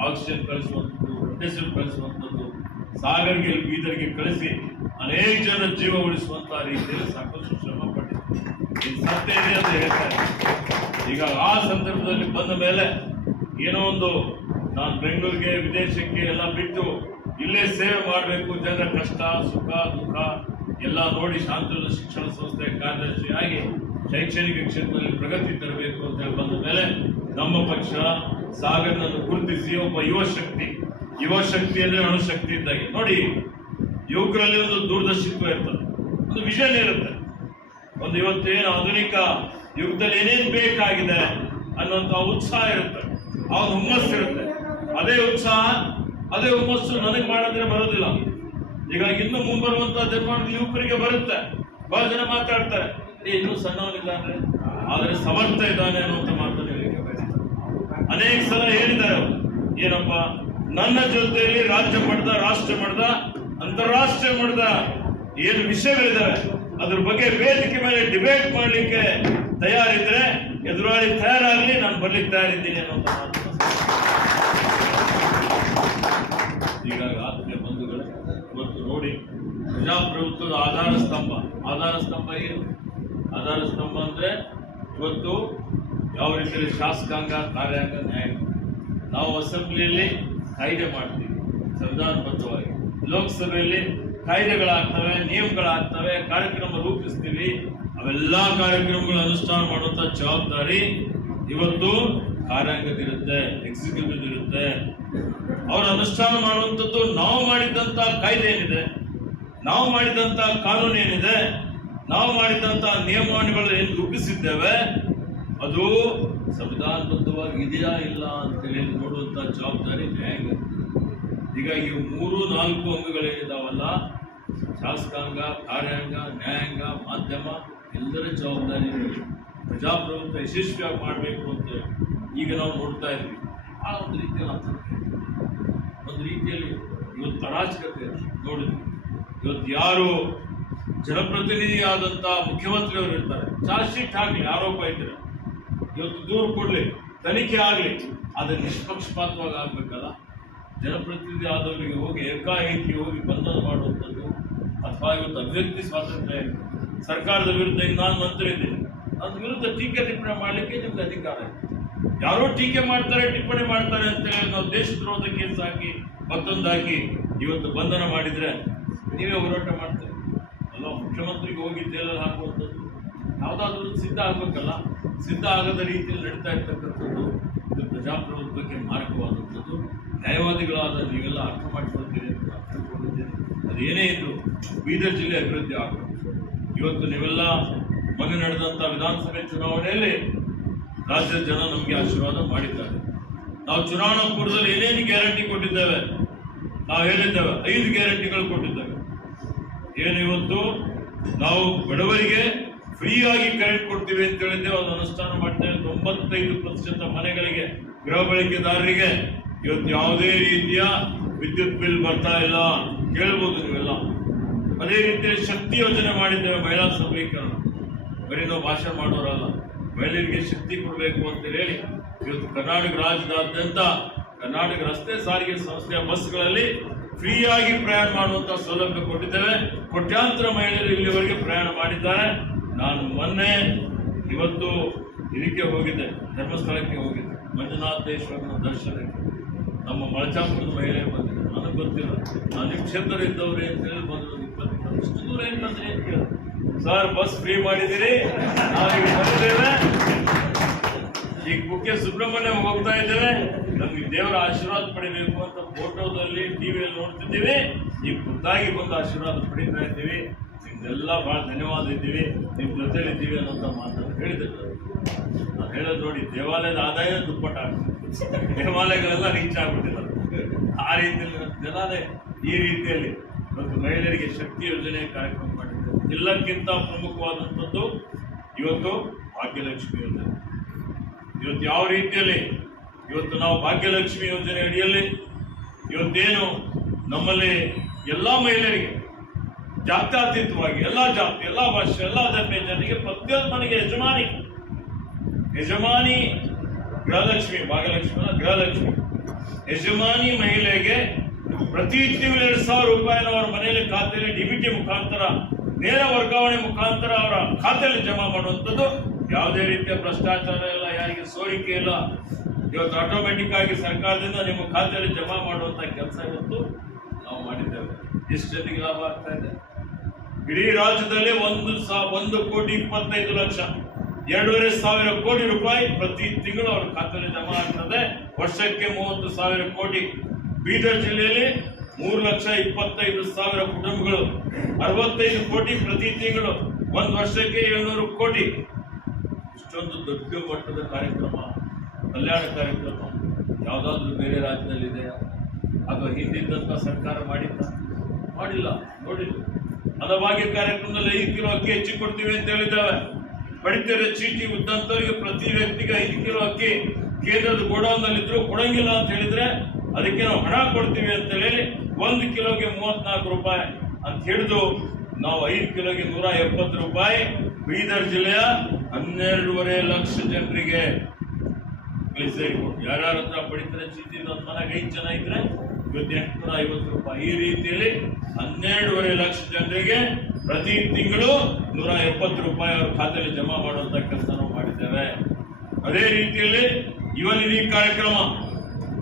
ಆಕ್ಸಿಜನ್ ಕಳಿಸುವಂಥದ್ದು, ರೆಮ್ಡೆಸಿವಿರ್ ಕಳಿಸುವಂಥದ್ದು, ಸಾಗರ್ಗೆ ಬೀದರ್ಗೆ ಕಳಿಸಿ ಅನೇಕ ಜನ ಜೀವ ಉಳಿಸುವಂತಹ ರೀತಿಯಲ್ಲಿ ಸಾಕಷ್ಟು ಶ್ರಮ ಪಟ್ಟಿದ್ದಾರೆ. ಇದು ಸತ್ಯ ಇದೆ ಅಂತ ಹೇಳ್ತಾರೆ. ಈಗ ಆ ಸಂದರ್ಭದಲ್ಲಿ ಬಂದ ಮೇಲೆ ಏನೋ ಒಂದು ನಾನು ಬೆಂಗಳೂರಿಗೆ ವಿದೇಶಕ್ಕೆ ಎಲ್ಲ ಬಿಟ್ಟು ಇಲ್ಲೇ ಸೇವೆ ಮಾಡಬೇಕು, ಜನರ ಕಷ್ಟ ಸುಖ ದುಃಖ ಎಲ್ಲ ನೋಡಿ ಶಾಂತಲ ಶಿಕ್ಷಣ ಸಂಸ್ಥೆಯ ಕಾರ್ಯದರ್ಶಿಯಾಗಿ ಶೈಕ್ಷಣಿಕ ಕ್ಷೇತ್ರದಲ್ಲಿ ಪ್ರಗತಿ ತರಬೇಕು ಅಂತ ಹೇಳಿ ಬಂದ ಮೇಲೆ ನಮ್ಮ ಪಕ್ಷ ಸಾಗರನನ್ನು ಗುರುತಿಸಿ ಒಬ್ಬ ಯುವ ಶಕ್ತಿ ಅಂದ್ರೆ ಅಣುಶಕ್ತಿ ಇದ್ದಾಗೆ ನೋಡಿ. ಯುವಕರಲ್ಲಿ ಒಂದು ದೂರದರ್ಶಿತ್ವ ಇರ್ತದೆ, ಒಂದು ವಿಷನ್ ಇರುತ್ತೆ, ಒಂದು ಇವತ್ತೇನು ಆಧುನಿಕ ಯುಗದಲ್ಲಿ ಏನೇನು ಬೇಕಾಗಿದೆ ಅನ್ನುವಂಥ ಉತ್ಸಾಹ ಇರುತ್ತೆ, ಅವನ ಹುಮ್ಮಸ್ಸು ಇರುತ್ತೆ. ಅದೇ ಉತ್ಸಾಹ ಅದೇ ಹುಮ್ಮಸ್ಸು ನನಗೆ ಮಾಡಿದ್ರೆ ಬರೋದಿಲ್ಲ. ಈಗ ಇನ್ನು ಮುಂಬರುವಂತ ಯುವಕರಿಗೆ ಬರುತ್ತೆ. ಬಹಳ ಜನ ಮಾತಾಡ್ತಾರೆ, ಇನ್ನೂ ಸಣ್ಣವನಿದ್ದಾನೆ ಆದ್ರೆ ಸಮರ್ಥ ಇದ್ದಾನೆ ಅನ್ನುವಂಥ ಮಾತನ್ನು ಹೇಳಿಕೆ ಬಯಸ್ತಾರೆ. ಅನೇಕ ಸಲ ಹೇಳಿದ್ದಾರೆ ಅವರು, ಏನಪ್ಪ ನನ್ನ ಜೊತೆಯಲ್ಲಿ ರಾಜ್ಯ ಮಟ್ಟದ ರಾಷ್ಟ್ರ ಮಟ್ಟದ ಅಂತಾರಾಷ್ಟ್ರೀಯ ಮಟ್ಟದ ಏನು ವಿಷಯಗಳಿದ್ದಾವೆ ಅದ್ರ ಬಗ್ಗೆ ವೇದಿಕೆ ಮೇಲೆ ಡಿಬೇಟ್ ಮಾಡ್ಲಿಕ್ಕೆ ತಯಾರಿದ್ರೆ ಎದುರಾಳಿ ತಯಾರಾಗಲಿ, ನಾನು ಬರ್ಲಿಕ್ಕೆ ತಯಾರಿದ್ದೀನಿ ಅನ್ನುವಂಥ ಮಾತು. ಹೀಗಾಗಿ ಆತ್ಮೀಯ ಬಂಧುಗಳು, ಇವತ್ತು ನೋಡಿ ಪ್ರಜಾಪ್ರಭುತ್ವದ ಆಧಾರ ಸ್ತಂಭ ಏನು? ಆಧಾರ ಸ್ತಂಭ ಅಂದ್ರೆ ಇವತ್ತು ಯಾವ ರೀತಿಯಲ್ಲಿ ಶಾಸಕಾಂಗ, ಕಾರ್ಯಾಂಗ, ನ್ಯಾಯಾಂಗ. ನಾವು ಅಸೆಂಬ್ಲಿಯಲ್ಲಿ ಕಾಯ್ದೆ ಮಾಡ್ತೀವಿ ಸಂವಿಧಾನಬದ್ಧವಾಗಿ, ಲೋಕಸಭೆಯಲ್ಲಿ ಕಾಯ್ದೆಗಳಾಗ್ತವೆ, ನಿಯಮಗಳಾಗ್ತವೆ, ಕಾರ್ಯಕ್ರಮ ರೂಪಿಸ್ತೀವಿ. ಅವೆಲ್ಲ ಕಾರ್ಯಕ್ರಮಗಳ ಅನುಷ್ಠಾನ ಮಾಡುವಂತ ಜವಾಬ್ದಾರಿ ಇವತ್ತು ಕಾರ್ಯಾಂಗದಿರುತ್ತೆ, ಎಕ್ಸಿಕ್ಯೂಟಿವ್ ಇರುತ್ತೆ. ಅವರ ಅನುಷ್ಠಾನ ಮಾಡುವಂಥದ್ದು ನಾವು ಮಾಡಿದಂತ ಕಾಯ್ದೆ ಏನಿದೆ, ನಾವು ಮಾಡಿದಂತ ಕಾನೂನು ಏನಿದೆ, ನಾವು ಮಾಡಿದಂತ ನಿಯಮಾವಳಿಗಳು ಏನು ರೂಪಿಸಿದ್ದೇವೆ ಅದು ಸಂವಿಧಾನಬದ್ಧವಾಗಿ ಇದೆಯಾ ಇಲ್ಲ ಅಂತ ಹೇಳಿ ನೋಡುವಂತ ಜವಾಬ್ದಾರಿ ನ್ಯಾಯಾಂಗ. ಹೀಗಾಗಿ 3-4 ಅಂಗಗಳೇನಿದಾವಲ್ಲ, ಶಾಸಕಾಂಗ, ಕಾರ್ಯಾಂಗ, ನ್ಯಾಯಾಂಗ, ಮಾಧ್ಯಮ ಎಲ್ಲರ ಜವಾಬ್ದಾರಿ ಪ್ರಜಾಪ್ರಭುತ್ವ ಯಶಸ್ವಿಯಾಗಿ ಮಾಡಬೇಕು ಅಂತ ಈಗ ನಾವು ನೋಡ್ತಾ ಇದ್ವಿ. ಆ ಒಂದು ರೀತಿಯಲ್ಲಿ ಇವತ್ತು ಅರಾಜಕತೆ ನೋಡಿದ್ವಿ. ಇವತ್ತು ಯಾರು ಜನಪ್ರತಿನಿಧಿ ಆದಂತ ಮುಖ್ಯಮಂತ್ರಿ ಅವರು ಇರ್ತಾರೆ, ಚಾರ್ಜ್ ಶೀಟ್ ಹಾಕ್ಲಿ, ಆರೋಪ ಇದ್ರೆ ಇವತ್ತು ದೂರು ಕೊಡ್ಲಿ, ತನಿಖೆ ಆಗ್ಲಿ, ಅದು ನಿಷ್ಪಕ್ಷಪಾತವಾಗಿ ಆಗ್ಬೇಕಲ್ಲ. ಜನಪ್ರತಿನಿಧಿ ಆದವರಿಗೆ ಹೋಗಿ ಏಕಾಏಕಿ ಹೋಗಿ ಬಂಧನ ಮಾಡುವಂಥದ್ದು, ಅಥವಾ ಇವತ್ತು ಅಭಿವ್ಯಕ್ತಿ ಸ್ವಾತಂತ್ರ್ಯ ಸರ್ಕಾರದ ವಿರುದ್ಧ ನಾನು ಮಂತ್ರಿ ಇದ್ದೀನಿ, ಅದ್ರ ವಿರುದ್ಧ ಟೀಕೆ ಟಿಪ್ಪಣಿ ಮಾಡಲಿಕ್ಕೆ ನಿಮ್ಗೆ ಅಧಿಕಾರ ಇದೆ. ಯಾರೋ ಟೀಕೆ ಮಾಡ್ತಾರೆ, ಟಿಪ್ಪಣಿ ಮಾಡ್ತಾರೆ ಅಂತ ಹೇಳಿ ನಾವು ದೇಶದ್ರೋಹದ ಕೇಸ್ ಹಾಕಿ ಮತ್ತೊಂದಾಗಿ ಇವತ್ತು ಬಂಧನ ಮಾಡಿದ್ರೆ ನೀವೇ ಹೋರಾಟ ಮಾಡ್ತೀರಿ ಅಲ್ಲ. ಮುಖ್ಯಮಂತ್ರಿಗೆ ಹೋಗಿ ಜೈಲಲ್ಲಿ ಹಾಕುವಂಥದ್ದು ಯಾವುದಾದ್ರೂ ಸಿದ್ಧ ಆಗ್ಬೇಕಲ್ಲ. ಸಿದ್ಧ ಆಗದ ರೀತಿಯಲ್ಲಿ ನಡೀತಾ ಇರ್ತಕ್ಕಂಥದ್ದು ಇದು ಪ್ರಜಾಪ್ರಭುತ್ವಕ್ಕೆ ಮಾರಕವಾದಂಥದ್ದು. ನ್ಯಾಯವಾದಿಗಳಾದ ನೀವೆಲ್ಲ ಅರ್ಥ ಮಾಡಿಕೊಳ್ತೀರಿ ಅಂತ ತಿಳ್ಕೊಂಡಿದ್ದೇನೆ. ಅದೇನೇ ಇದ್ರು ಬೀದರ್ ಜಿಲ್ಲೆ ಅಭಿವೃದ್ಧಿ ಆಗಬೇಕು. ಇವತ್ತು ನೀವೆಲ್ಲ ಮೊನ್ನೆ ನಡೆದಂಥ ವಿಧಾನಸಭೆ ಚುನಾವಣೆಯಲ್ಲಿ ರಾಜ್ಯದ ಜನ ನಮಗೆ ಆಶೀರ್ವಾದ ಮಾಡಿದ್ದಾರೆ. ನಾವು ಚುನಾವಣಾ ಪೂರ್ವದಲ್ಲಿ ಏನೇನು ಗ್ಯಾರಂಟಿ ಕೊಟ್ಟಿದ್ದೇವೆ, ನಾವು ಹೇಳಿದ್ದೇವೆ 5 ಗ್ಯಾರಂಟಿಗಳು ಕೊಟ್ಟಿದ್ದೇವೆ. ಏನು ಇವತ್ತು ನಾವು ಬಡವರಿಗೆ ಫ್ರೀಯಾಗಿ ಕರೆಂಟ್ ಕೊಡ್ತೀವಿ ಅಂತ ಹೇಳಿದ್ದೇವೆ, ಅದು ಅನುಷ್ಠಾನ ಮಾಡ್ತೇವೆ. 95% ಮನೆಗಳಿಗೆ, ಗೃಹ ಬಳಕೆದಾರರಿಗೆ ಇವತ್ತು ಯಾವುದೇ ರೀತಿಯ ವಿದ್ಯುತ್ ಬಿಲ್ ಬರ್ತಾ ಇಲ್ಲ, ಕೇಳ್ಬೋದು ನೀವೆಲ್ಲ. ಅದೇ ರೀತಿಯಲ್ಲಿ ಶಕ್ತಿ ಯೋಜನೆ ಮಾಡಿದ್ದೇವೆ, ಮಹಿಳಾ ಸಬಲೀಕರಣ. ಬರೀ ನಾವು ಭಾಷಣ ಮಾಡೋರಲ್ಲ, ಮಹಿಳೆಯರಿಗೆ ಶಕ್ತಿ ಕೊಡಬೇಕು ಅಂತ ಹೇಳಿ ಇವತ್ತು ಕರ್ನಾಟಕ ರಾಜ್ಯದಾದ್ಯಂತ ಕರ್ನಾಟಕ ರಸ್ತೆ ಸಾರಿಗೆ ಸಂಸ್ಥೆಯ ಬಸ್ಗಳಲ್ಲಿ ಫ್ರೀಯಾಗಿ ಪ್ರಯಾಣ ಮಾಡುವಂತಹ ಸೌಲಭ್ಯ ಕೊಟ್ಟಿದ್ದೇವೆ. ಕೋಟ್ಯಾಂತರ ಮಹಿಳೆಯರು ಇಲ್ಲಿವರೆಗೆ ಪ್ರಯಾಣ ಮಾಡಿದ್ದಾರೆ. ನಾನು ಮೊನ್ನೆ ಇವತ್ತು ಇದಕ್ಕೆ ಹೋಗಿದ್ದೆ, ಧರ್ಮಸ್ಥಳಕ್ಕೆ ಹೋಗಿದ್ದೆ, ಮಂಜುನಾಥೇಶ್ವರನ ದರ್ಶನಕ್ಕೆ. ನಮ್ಮ ಮಳಚಾಪುರದ ಮಹಿಳೆ ಬಂದಿದ್ದರು, ನನಗೆ ಗೊತ್ತಿಲ್ಲ, ನಾನು ನಿಮ್ಮ ಕ್ಷೇತ್ರ ಇದ್ದವ್ರೆ ಅಂತ ಹೇಳಿ ಬಂದರು. 20 ಇಷ್ಟು ದೂರ ಏನು ಬಂದ್ರೆ ಏನು ಕೇಳಿದ್ರು, ಸರ್ ಬಸ್ ಫ್ರೀ ಮಾಡಿದ್ದೀರಿ, ನಾವೀಗ ಬಂದಿದ್ದೇವೆ, ಈಗ ಕುಕ್ಕೆ ಸುಬ್ರಹ್ಮಣ್ಯ ಹೋಗ್ತಾ ಇದ್ದೇವೆ, ನಮ್ಗೆ ದೇವರ ಆಶೀರ್ವಾದ ಪಡಿಬೇಕು ಅಂತ ಫೋಟೋದಲ್ಲಿ ಟಿವಿಯಲ್ಲಿ ನೋಡ್ತಿದ್ದೀವಿ, ಈಗ ಖುದ್ದಾಗಿ ಬಂದು ಆಶೀರ್ವಾದ ಪಡಿತಾ ಇದ್ದೀವಿ, ನಿಮ್ದೆಲ್ಲ ಬಹಳ ಧನ್ಯವಾದ ಇದ್ದೀವಿ, ನಿಮ್ಮ ಜೊತೆಲಿ ಇದ್ದೀವಿ ಅನ್ನೋಂಥ ಮಾತನ್ನು ಹೇಳಿದ್ರು. ನಾನು ಹೇಳೋದು ನೋಡಿ, ದೇವಾಲಯದ ಆದಾಯ ದುಪ್ಪಟ್ಟಾಗ್ತದೆ, ದೇವಾಲಯಗಳೆಲ್ಲ ರೀಚ್ ಆಗ್ಬಿಟ್ಟಿದ್ದಾರೆ. ಆ ರೀತಿಯಲ್ಲಿ ಜನರೇ ಈ ರೀತಿಯಲ್ಲಿ ಇವತ್ತು ಮಹಿಳೆಯರಿಗೆ ಶಕ್ತಿ ಯೋಜನೆ ಕಾರ್ಯಕ್ರಮ ಮಾಡಿದ್ದಾರೆ. ಎಲ್ಲಕ್ಕಿಂತ ಪ್ರಮುಖವಾದಂಥದ್ದು ಇವತ್ತು ಭಾಗ್ಯಲಕ್ಷ್ಮಿ ಯೋಜನೆ. ಇವತ್ತು ಯಾವ ರೀತಿಯಲ್ಲಿ ಇವತ್ತು ನಾವು ಭಾಗ್ಯಲಕ್ಷ್ಮಿ ಯೋಜನೆ ಅಡಿಯಲ್ಲಿ ಇವತ್ತೇನು ನಮ್ಮಲ್ಲಿ ಎಲ್ಲ ಮಹಿಳೆಯರಿಗೆ ಜಾತ್ಯತೀತವಾಗಿ ಎಲ್ಲ ಜಾತಿ, ಎಲ್ಲ ಭಾಷೆ, ಎಲ್ಲ ಧರ್ಮೀಯ ಜನರಿಗೆ ಪ್ರತಿಯೊಂದು ಮನೆಗೆ ಯಜಮಾನಿ ಗೃಹಲಕ್ಷ್ಮಿ, ಭಾಗ್ಯಲಕ್ಷ್ಮಿ ಗೃಹಲಕ್ಷ್ಮಿ, ಯಜಮಾನಿ ಮಹಿಳೆಗೆ ಪ್ರತಿ ತಿಂಗಳು 2,000 ರೂಪಾಯಿನ ಅವರ ಮನೆಯಲ್ಲಿ ಖಾತೆಯಲ್ಲಿ ಡಿಬಿಟಿ ಮುಖಾಂತರ ನೇರ ವರ್ಗಾವಣೆ ಮುಖಾಂತರ ಅವರ ಖಾತೆಯಲ್ಲಿ ಜಮಾ ಮಾಡುವಂಥದ್ದು. ಯಾವುದೇ ರೀತಿಯ ಭ್ರಷ್ಟಾಚಾರ ಇಲ್ಲ, ಯಾರಿಗೆ ಸೋರಿಕೆ ಇಲ್ಲ. ಇವತ್ತು ಆಟೋಮೆಟಿಕ್ ಆಗಿ ಸರ್ಕಾರದಿಂದ ನಿಮ್ಮ ಖಾತೆಯಲ್ಲಿ ಜಮಾ ಮಾಡುವಂತ ಕೆಲಸ ಇವತ್ತು ನಾವು ಮಾಡಿದ್ದೇವೆ. ಎಷ್ಟು ಜನರಿಗೆ ಲಾಭ ಆಗ್ತಾ ಇದೆ? ಇಡೀ ರಾಜ್ಯದಲ್ಲಿ 1,25,00,000 2,500 ಕೋಟಿ ರೂಪಾಯಿ ಪ್ರತಿ ತಿಂಗಳು ಅವ್ರ ಖಾತೆಯಲ್ಲಿ ಜಮಾ ಆಗ್ತದೆ. ವರ್ಷಕ್ಕೆ 30,000 ಕೋಟಿ. ಬೀದರ್ ಜಿಲ್ಲೆಯಲ್ಲಿ 3,25,000 ಕುಟುಂಬಗಳು 65 ಕೋಟಿ ಪ್ರತಿ ತಿಂಗಳು, ಒಂದು ವರ್ಷಕ್ಕೆ 700 ಕೋಟಿ. ಇಷ್ಟೊಂದು ದೊಡ್ಡ ಮಟ್ಟದ ಕಾರ್ಯಕ್ರಮ, ಕಲ್ಯಾಣ ಕಾರ್ಯಕ್ರಮ ಯಾವುದಾದ್ರೂ ಬೇರೆ ರಾಜ್ಯದಲ್ಲಿ ಇದೆಯಾ? ಅಥವಾ ಹಿಂದಿದ್ದಂತ ಸರ್ಕಾರ ಮಾಡಿಲ್ಲ, ನೋಡಿಲ್ಲ. ಅನ್ನಭಾಗ್ಯ ಕಾರ್ಯಕ್ರಮದಲ್ಲಿ 5 ಕಿಲೋ ಅಕ್ಕಿ ಹೆಚ್ಚಿ ಕೊಡ್ತೀವಿ ಅಂತ ಹೇಳಿದ್ದೇವೆ. ಪಡಿತರ ಚೀಟಿ ಉದ್ದಂತವರಿಗೆ ಪ್ರತಿ ವ್ಯಕ್ತಿಗೆ 5 ಕಿಲೋ ಅಕ್ಕಿ ಕೇಂದ್ರದ ಗೋಡೌನ್ ನಲ್ಲಿ ಇದ್ರು ಕೊಡಂಗಿಲ್ಲ ಅಂತ ಹೇಳಿದ್ರೆ ಅದಕ್ಕೆ ನಾವು ಹಣ ಕೊಡ್ತೀವಿ ಅಂತ ಹೇಳಿ 1 ಕಿಲೋಗೆ 34 ರೂಪಾಯಿ ಅಂತ ಹಿಡಿದು ನಾವು 5 ಕಿಲೋಗೆ 170 ರೂಪಾಯಿ ಬೀದರ್ ಜಿಲ್ಲೆಯ 12.5 ಲಕ್ಷ ಜನರಿಗೆ ಯಾರ್ಯಾರ ಹತ್ರ ಪಡಿತರ ಚೀಟಿ ಮನೆಗೆ 5 ಜನ ಇದ್ರೆ 850 ರೂಪಾಯಿ. ಈ ರೀತಿಯಲ್ಲಿ 12.5 ಲಕ್ಷ ಜನರಿಗೆ ಪ್ರತಿ ತಿಂಗಳು 170 ರೂಪಾಯಿ ಅವ್ರ ಖಾತೆಯಲ್ಲಿ ಜಮಾ ಮಾಡುವಂತ ಕೆಲಸ ನಾವು ಮಾಡಿದ್ದೇವೆ. ಅದೇ ರೀತಿಯಲ್ಲಿ ಯುವ ನಿಧಿ ಕಾರ್ಯಕ್ರಮ,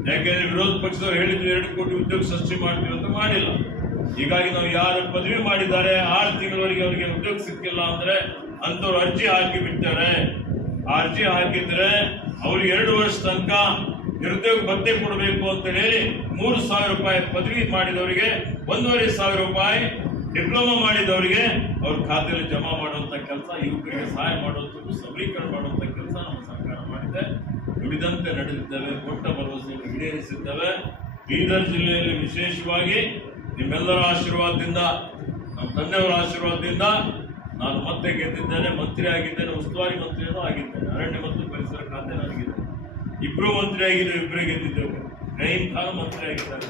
ಯಾಕೆಂದ್ರೆ ವಿರೋಧ ಪಕ್ಷದವರು ಹೇಳಿದ್ರು 2 ಕೋಟಿ ಉದ್ಯೋಗ ಸೃಷ್ಟಿ ಮಾಡ್ತೀವಿ ಅಂತ ಮಾಡಿಲ್ಲ. ಹೀಗಾಗಿ ನಾವು ಯಾರು ಪದವಿ ಮಾಡಿದ್ದಾರೆ 6 ತಿಂಗಳವರೆಗೆ ಅವರಿಗೆ ಉದ್ಯೋಗ ಸಿಕ್ಕಿಲ್ಲ ಅಂದ್ರೆ ಅಂತವ್ರು ಅರ್ಜಿ ಹಾಕಿ ಬಿಡ್ತಾರೆ. ಆ ಅರ್ಜಿ ಹಾಕಿದ್ರೆ ಅವ್ರಿಗೆ 2 ವರ್ಷ ತನಕ ನಿರುದ್ಯೋಗ ಭತ್ಯೆ ಕೊಡಬೇಕು ಅಂತ ಹೇಳಿ 3,000 ರೂಪಾಯಿ ಪದವಿ ಮಾಡಿದವರಿಗೆ 1,500 ರೂಪಾಯಿ, ಡಿಪ್ಲೊಮಾ ಮಾಡಿದವರಿಗೆ ಅವ್ರ ಖಾತೆಯಲ್ಲಿ ಜಮಾ ಮಾಡುವಂತ ಕೆಲಸ, ಯುವಕರಿಗೆ ಸಹಾಯ ಮಾಡುವಂಥದ್ದು, ಸಬಲೀಕರಣ ಮಾಡುವಂತ ಕೆಲಸ ನಮ್ಮ ಸರ್ಕಾರ ಮಾಡಿದೆ. ನುಡಿದಂತೆ ನಡೆದಿದ್ದೇವೆ, ಕೊಟ್ಟ ಭರವಸೆಯನ್ನು ಈಡೇರಿಸಿದ್ದೇವೆ. ಬೀದರ್ ಜಿಲ್ಲೆಯಲ್ಲಿ ವಿಶೇಷವಾಗಿ ನಿಮ್ಮೆಲ್ಲರ ಆಶೀರ್ವಾದದಿಂದ, ನಮ್ಮ ತಂದೆಯವರ ಆಶೀರ್ವಾದದಿಂದ ನಾನು ಮತ್ತೆ ಗೆದ್ದಿದ್ದೇನೆ, ಮಂತ್ರಿ ಆಗಿದ್ದೇನೆ, ಉಸ್ತುವಾರಿ ಮಂತ್ರಿಯೂ ಆಗಿದ್ದೇನೆ. ಅರಣ್ಯ ಮತ್ತು ಪರಿಸರ ಖಾತೆ ನನಗಿದೆ. 2 ಮಂತ್ರಿ ಆಗಿದ್ದೇವೆ, 2 ಗೆದ್ದಿದ್ದೇವೆ. ರಹೀಂ ಖಾನ್ ಮಂತ್ರಿ ಆಗಿದ್ದಾರೆ.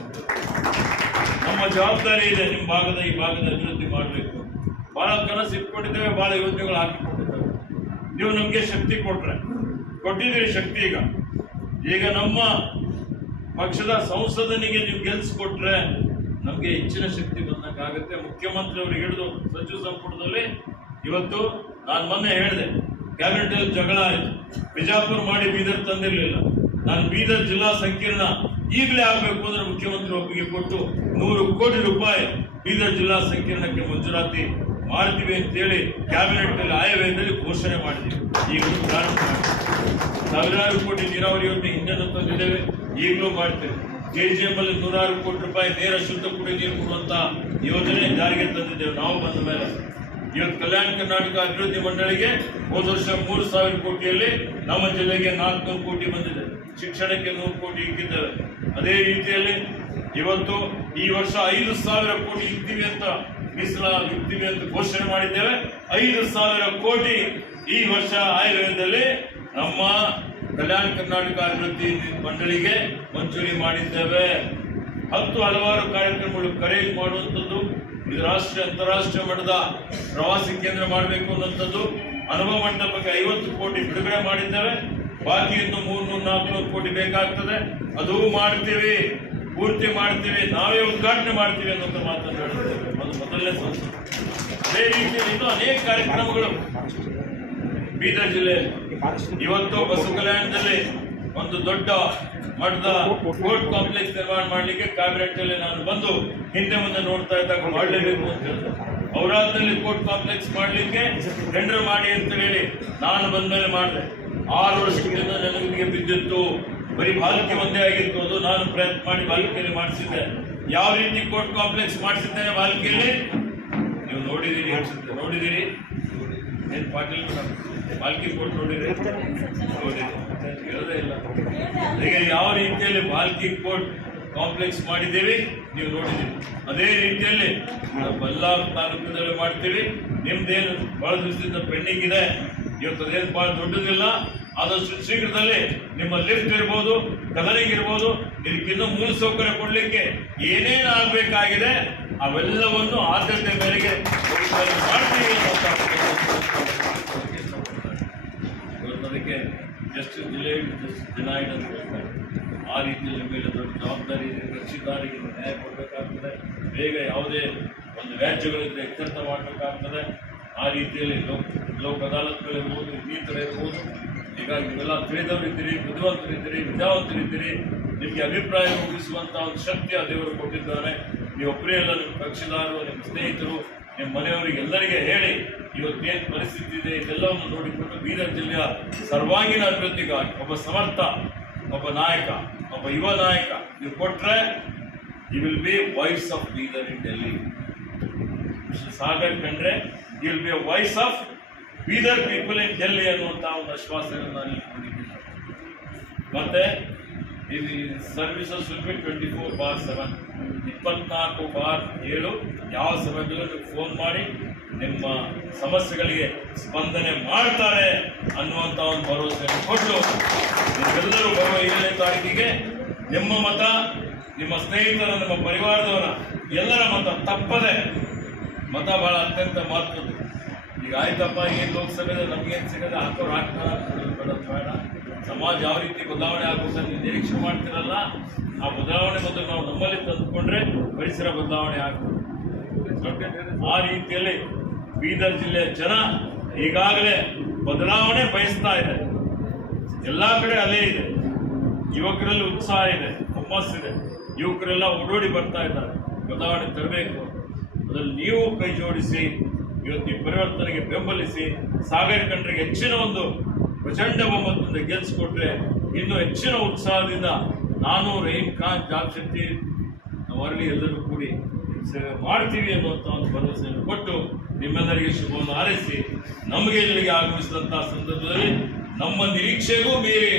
ನಮ್ಮ ಜವಾಬ್ದಾರಿ ಇದೆ, ನಿಮ್ಮ ಈ ಭಾಗದ ಅಭಿವೃದ್ಧಿ ಮಾಡಬೇಕು. ಬಹಳ ಕನಸು ಇಟ್ಕೊಂಡಿದ್ದೇವೆ, ಬಹಳ ಯೋಜನೆಗಳು ಹಾಕಿಕೊಂಡಿದ್ದೇವೆ. ನೀವು ನಮಗೆ ಶಕ್ತಿ ಕೊಟ್ಟಿದ್ದೀರಿ ಶಕ್ತಿ. ಈಗ ನಮ್ಮ ಪಕ್ಷದ ಸಂಸದನಿಗೆ ನೀವು ಗೆಲ್ಸ್ಕೊಟ್ರೆ ನಮ್ಗೆ ಹೆಚ್ಚಿನ ಶಕ್ತಿ ಬಂದಂಗಾಗುತ್ತೆ. ಮುಖ್ಯಮಂತ್ರಿ ಅವರಿಗೆ ಹಿಡಿದು ಸಚಿವ ಸಂಪುಟದಲ್ಲಿ ಇವತ್ತು ನಾನು ಮೊನ್ನೆ ಹೇಳಿದೆ, ಕ್ಯಾಬಿನೆಟ್ ಅಲ್ಲಿ ಜಗಳ ಆಯಿತು. ಬಿಜಾಪುರ ಮಾಡಿ ಬೀದರ್ ತಂದಿರಲಿಲ್ಲ. ನಾನು ಬೀದರ್ ಜಿಲ್ಲಾ ಸಂಕೀರ್ಣ ಈಗಲೇ ಆಗಬೇಕು ಅಂದ್ರೆ ಮುಖ್ಯಮಂತ್ರಿ ಒಪ್ಪಿಗೆ ಕೊಟ್ಟು 100 ಕೋಟಿ ರೂಪಾಯಿ ಬೀದರ್ ಜಿಲ್ಲಾ ಸಂಕೀರ್ಣಕ್ಕೆ ಮಂಜೂರಾತಿ ಮಾಡ್ತೀವಿ ಅಂತೇಳಿ ಕ್ಯಾಬಿನೆಟ್ ನಲ್ಲಿ ಆಯವ್ಯಯದಲ್ಲಿ ಘೋಷಣೆ ಮಾಡಿದ್ದೀವಿ. ಈಗ ಪ್ರಾರಂಭ ಮಾಡ್ತೀವಿ. 1,000 ಕೋಟಿ ನೀರಾವರಿ ಯೋಜನೆ ಹಿಂದೆನೂ ತಂದಿದ್ದೇವೆ, ಈಗಲೂ ಮಾಡ್ತೇವೆ. KGM ಅಲ್ಲಿ 106 ಕೋಟಿ ರೂಪಾಯಿ ನೇರ ಶುದ್ಧ ಕುಡಿಯುವ ನೀರು ಕೊಡುವಂತ ಯೋಜನೆ ಜಾರಿಗೆ ತಂದಿದ್ದೇವೆ ನಾವು ಬಂದ ಮೇಲೆ. ಇವತ್ತು ಕಲ್ಯಾಣ ಕರ್ನಾಟಕ ಅಭಿವೃದ್ಧಿ ಮಂಡಳಿಗೆ ಹೋದ ವರ್ಷ 3,000 ಕೋಟಿಯಲ್ಲಿ ನಮ್ಮ ಜಿಲ್ಲೆಗೆ 400 ಕೋಟಿ ಬಂದಿದೆ. ಶಿಕ್ಷಣಕ್ಕೆ 100 ಕೋಟಿ ಇಕ್ಕಿದ್ದೇವೆ. ಅದೇ ರೀತಿಯಲ್ಲಿ ಇವತ್ತು ಈ ವರ್ಷ 5,000 ಕೋಟಿ ಇಕ್ತೀವಿ ಅಂತ ಇಕ್ತೀವಿ ಅಂತ ಘೋಷಣೆ ಮಾಡಿದ್ದೇವೆ. 5,000 ಕೋಟಿ ಈ ವರ್ಷ ಆಯವ್ಯಯದಲ್ಲಿ ನಮ್ಮ ಕಲ್ಯಾಣ ಕರ್ನಾಟಕ ಅಭಿವೃದ್ಧಿ ಮಂಡಳಿಗೆ ಮಂಜೂರಿ ಮಾಡಿದ್ದೇವೆ. ಹಲವಾರು ಕಾರ್ಯಕ್ರಮಗಳು ಕರೆಕ್ಟ್ ಮಾಡುವಂಥದ್ದು, ಇದು ರಾಷ್ಟ್ರೀಯ ಅಂತಾರಾಷ್ಟ್ರೀಯ ಮಟ್ಟದ ಪ್ರವಾಸಿ ಕೇಂದ್ರ ಮಾಡಬೇಕು ಅನ್ನುವಂಥದ್ದು. ಅನುಭವ ಮಂಟಪಕ್ಕೆ 50 ಕೋಟಿ ಬಿಡುಗಡೆ ಮಾಡಿದ್ದೇವೆ. ಬಾಕಿ ಇನ್ನು 300-400 ಕೋಟಿ ಬೇಕಾಗ್ತದೆ. ಅದು ಮಾಡ್ತೀವಿ, ಪೂರ್ತಿ ಮಾಡ್ತೀವಿ, ನಾವೇ ಉದ್ಘಾಟನೆ ಮಾಡ್ತೀವಿ ಅನ್ನೋಂಥ ಮಾತನ್ನು ಹೇಳಿದ್ದೇವೆ. ಅದು ಮೊದಲನೇ ಸಂಸ್ಥೆ. ಅದೇ ರೀತಿಯಲ್ಲಿ ಇನ್ನೂ ಅನೇಕ ಕಾರ್ಯಕ್ರಮಗಳು ಬೀದರ್ ಜಿಲ್ಲೆಯಲ್ಲಿ. ಇವತ್ತು ಬಸವ ಕಲ್ಯಾಣದಲ್ಲಿ ಒಂದು ದೊಡ್ಡ ಮಟ್ಟದ ಕೋರ್ಟ್ ಕಾಂಪ್ಲೆಕ್ಸ್ ನಿರ್ಮಾಣ ಮಾಡಲಿಕ್ಕೆ ಕ್ಯಾಬಿನೆಟ್ ಅಲ್ಲಿ ನಾನು ಬಂದು ಹಿಂದೆ ಮುಂದೆ ನೋಡ್ತಾ ಇದ್ದಾಗ ಮಾಡಲೇಬೇಕು ಅಂತ ಹೇಳಿದೆ. ಔರಾದ್ನಲ್ಲಿ ಕೋರ್ಟ್ ಕಾಂಪ್ಲೆಕ್ಸ್ ಮಾಡಲಿಕ್ಕೆ ಟೆಂಡರ್ ಮಾಡಿ ಅಂತ ಹೇಳಿ ನಾನು ಬಂದ ಮೇಲೆ ಮಾಡಿದೆ. 6 ವರ್ಷದಿಂದ ನನಗೆ ಬಿದ್ದಿತ್ತು, ಬರೀ ಬಾಲ್ಕಿ ಒಂದೇ ಆಗಿತ್ತು. ಅದು ನಾನು ಪ್ರಯತ್ನ ಮಾಡಿ ಬಾಲ್ಕಿಯಲ್ಲಿ ಮಾಡಿಸಿದ್ದೆ. ಯಾವ ರೀತಿ ಕೋರ್ಟ್ ಕಾಂಪ್ಲೆಕ್ಸ್ ಮಾಡಿಸಿದ್ದೇನೆ ಬಾಲ್ಕಿಯಲ್ಲಿ ನೀವು ನೋಡಿದ್ದೀರಿ. ಏನ್ ಪಾಟೀಲ್ ಬಾಲ್ಕಿ ಕೋರ್ಟ್ ನೋಡಿದ್ರೆ ಹೇಳೋದೇ ಇಲ್ಲ. ಈಗ ಯಾವ ರೀತಿಯಲ್ಲಿ ಬಾಲ್ಕಿ ಕೋರ್ಟ್ ಕಾಂಪ್ಲೆಕ್ಸ್ ಮಾಡಿದ್ದೀವಿ ನೀವು ನೋಡಿದ್ದೀವಿ. ಅದೇ ರೀತಿಯಲ್ಲಿ ಬಳ್ಳಾರಿ ತಾಲೂಕಿನಲ್ಲಿ ಮಾಡ್ತೀವಿ. ನಿಮ್ದೇನು ಬಹಳ ದಿವಸದಿಂದ ಪೆಂಡಿಂಗ್ ಇದೆ, ಇವತ್ತು ಅದೇನು ಬಹಳ ದೊಡ್ಡದಿಲ್ಲ. ಆದಷ್ಟು ಶೀಘ್ರದಲ್ಲಿ ನಿಮ್ಮ ಲಿಫ್ಟ್ ಇರ್ಬೋದು, ಕಲರಿಂಗ್ ಇರ್ಬೋದು, ಇದಕ್ಕಿನ್ನೂ ಮೂಲಸೌಕರ್ಯ ಕೊಡ್ಲಿಕ್ಕೆ ಏನೇನು ಆಗಬೇಕಾಗಿದೆ ಅವೆಲ್ಲವನ್ನು ಆದ್ಯತೆ ಮೇರೆಗೆ ಮಾಡ್ತೀವಿ. ಅದಕ್ಕೆ ಜಸ್ಟಿಸ್ ಡಿಲೇಡ್ ಜಸ್ಟಿಸ್ ಡಿನೈಡ್ ಅಂತ ಹೇಳ್ತಾರೆ. ಆ ರೀತಿಯಲ್ಲಿ ಮೇಲೆ ದೊಡ್ಡ ಜವಾಬ್ದಾರಿ ಇದೆ. ಕಕ್ಷಿದಾರರಿಗೆ ನ್ಯಾಯ ಕೊಡಬೇಕಾಗ್ತದೆ. ಬೇಗ ಯಾವುದೇ ಒಂದು ವ್ಯಾಜ್ಯಗಳಿಂದ ಇತ್ಯರ್ಥ ಮಾಡಬೇಕಾಗ್ತದೆ. ಆ ರೀತಿಯಲ್ಲಿ ಲೋಕ ಅದಾಲತ್ಗಳಿರ್ಬೋದು, ಇನ್ನಿತರ ಇರ್ಬೋದು. ಹೀಗಾಗಿ ನೀವೆಲ್ಲ ತಿಳಿದವರಿದ್ದೀರಿ, ಬುದ್ಧಿವಂತರಿದ್ದೀರಿ, ವಿದ್ಯಾವಂತರಿದ್ದೀರಿ. ನಿಮಗೆ ಅಭಿಪ್ರಾಯ ರೂಪಿಸುವಂಥ ಒಂದು ಶಕ್ತಿ ಆ ದೇವರು ಕೊಟ್ಟಿದ್ದಾನೆ. ನೀವೊಬ್ಬರೇ ಎಲ್ಲ ನಿಮ್ಮ ಕಕ್ಷಿದಾರರು, ನಿಮ್ಮ ಸ್ನೇಹಿತರು, ನಿಮ್ಮ ಮನೆಯವರಿಗೆಲ್ಲರಿಗೆ ಹೇಳಿ ಇವತ್ತೇನು ಪರಿಸ್ಥಿತಿ ಇದೆ ಇದೆಲ್ಲವನ್ನು ನೋಡಿಕೊಂಡು ಬೀದರ್ ಜಿಲ್ಲೆಯ ಸರ್ವಾಂಗೀಣ ಅಭಿವೃದ್ಧಿಗಾಗಿ ಒಬ್ಬ ಸಮರ್ಥ, ಒಬ್ಬ ನಾಯಕ, ಒಬ್ಬ ಯುವ ನಾಯಕ ನೀವು ಕೊಟ್ಟರೆ you will be voice of Bidar in Delhi. Sagar Khandre you will be a voice of Bidar people in Delhi ಅನ್ನುವಂಥ ಒಂದು ಆಶ್ವಾಸನೆಯನ್ನು ನಾನು ಕೊಟ್ಟಿದ್ದೀನಿ. ಮತ್ತೆ ಇದು ಸರ್ವಿಸಸ್ ವಿಲ್ ಬಿ 24/7, 24/7. ಯಾವ ಸಮಯದಲ್ಲೂ ನೀವು ಫೋನ್ ಮಾಡಿ ನಿಮ್ಮ ಸಮಸ್ಯೆಗಳಿಗೆ ಸ್ಪಂದನೆ ಮಾಡ್ತಾರೆ ಅನ್ನುವಂಥ ಒಂದು ಭರವಸೆಯನ್ನು ಕೊಟ್ಟು ನೀವೆಲ್ಲರೂ ಬರುವ 7ನೇ ತಾರೀಕಿಗೆ ನಿಮ್ಮ ಮತ, ನಿಮ್ಮ ಸ್ನೇಹಿತರ, ನಿಮ್ಮ ಪರಿವಾರದವರ ಎಲ್ಲರ ಮತ ತಪ್ಪದೆ, ಮತ ಬಹಳ ಅತ್ಯಂತ ಮಹತ್ವದ್ದು. ಈಗ ಆಯ್ತಪ್ಪ, ಏನು ಲೋಕಸಭೆಯಲ್ಲಿ ನಮಗೇನು ಸಿಗದೆ ಹಾಕೋರು ಹಾಕ್ತಾರ ಬೇಡ. ಸಮಾಜ ಯಾವ ರೀತಿ ಬದಲಾವಣೆ ಆಗುವುದನ್ನು ನಿರೀಕ್ಷೆ ಮಾಡ್ತಿರಲ್ಲ, ಆ ಬದಲಾವಣೆ ಮೊದಲು ನಾವು ನಮ್ಮಲ್ಲಿ ತಂದುಕೊಂಡ್ರೆ ಪರಿಸರ ಬದಲಾವಣೆ ಆಗ್ತದೆ. ಆ ರೀತಿಯಲ್ಲಿ ಬೀದರ್ ಜಿಲ್ಲೆಯ ಜನ ಈಗಾಗಲೇ ಬದಲಾವಣೆ ಬಯಸ್ತಾ ಇದೆ. ಎಲ್ಲ ಕಡೆ ಅಲೆ ಇದೆ. ಯುವಕರಲ್ಲಿ ಉತ್ಸಾಹ ಇದೆ, ಹುಮ್ಮಸ್ಸಿದೆ. ಯುವಕರೆಲ್ಲ ಓಡೋಡಿ ಬರ್ತಾ ಇದ್ದಾರೆ. ಬದಲಾವಣೆ ತರಬೇಕು. ಅದರಲ್ಲಿ ನೀವು ಕೈ ಜೋಡಿಸಿ ಇವತ್ತು ಈ ಪರಿವರ್ತನೆಗೆ ಬೆಂಬಲಿಸಿ ಸಾಗರ್ ಕಂಡ್ರಿಗೆ ಹೆಚ್ಚಿನ ಒಂದು ಪ್ರಚಂಡ ಬಹುಮತದಿಂದ ಗೆಲ್ಲಿಸಿಕೊಟ್ರೆ ಇನ್ನೂ ಹೆಚ್ಚಿನ ಉತ್ಸಾಹದಿಂದ ನಾನು, ರಹೀಮ್ ಖಾನ್, ಜಾಬ್ ಶೆಟ್ಟಿ ಅವರಲ್ಲಿ ಎಲ್ಲರೂ ಕೂಡಿ ಸೇವೆ ಮಾಡ್ತೀವಿ ಅನ್ನುವಂಥ ಒಂದು ಭರವಸೆಯನ್ನು ಕೊಟ್ಟು ನಿಮ್ಮೆಲ್ಲರಿಗೆ ಶುಭವನ್ನು ಹಾರೈಸಿ ನಮಗೆ ಇಲ್ಲಿಗೆ ಆಗಮಿಸಿದಂಥ ಸಂದರ್ಭದಲ್ಲಿ ನಮ್ಮ ನಿರೀಕ್ಷೆಗೂ ಮೀರಿ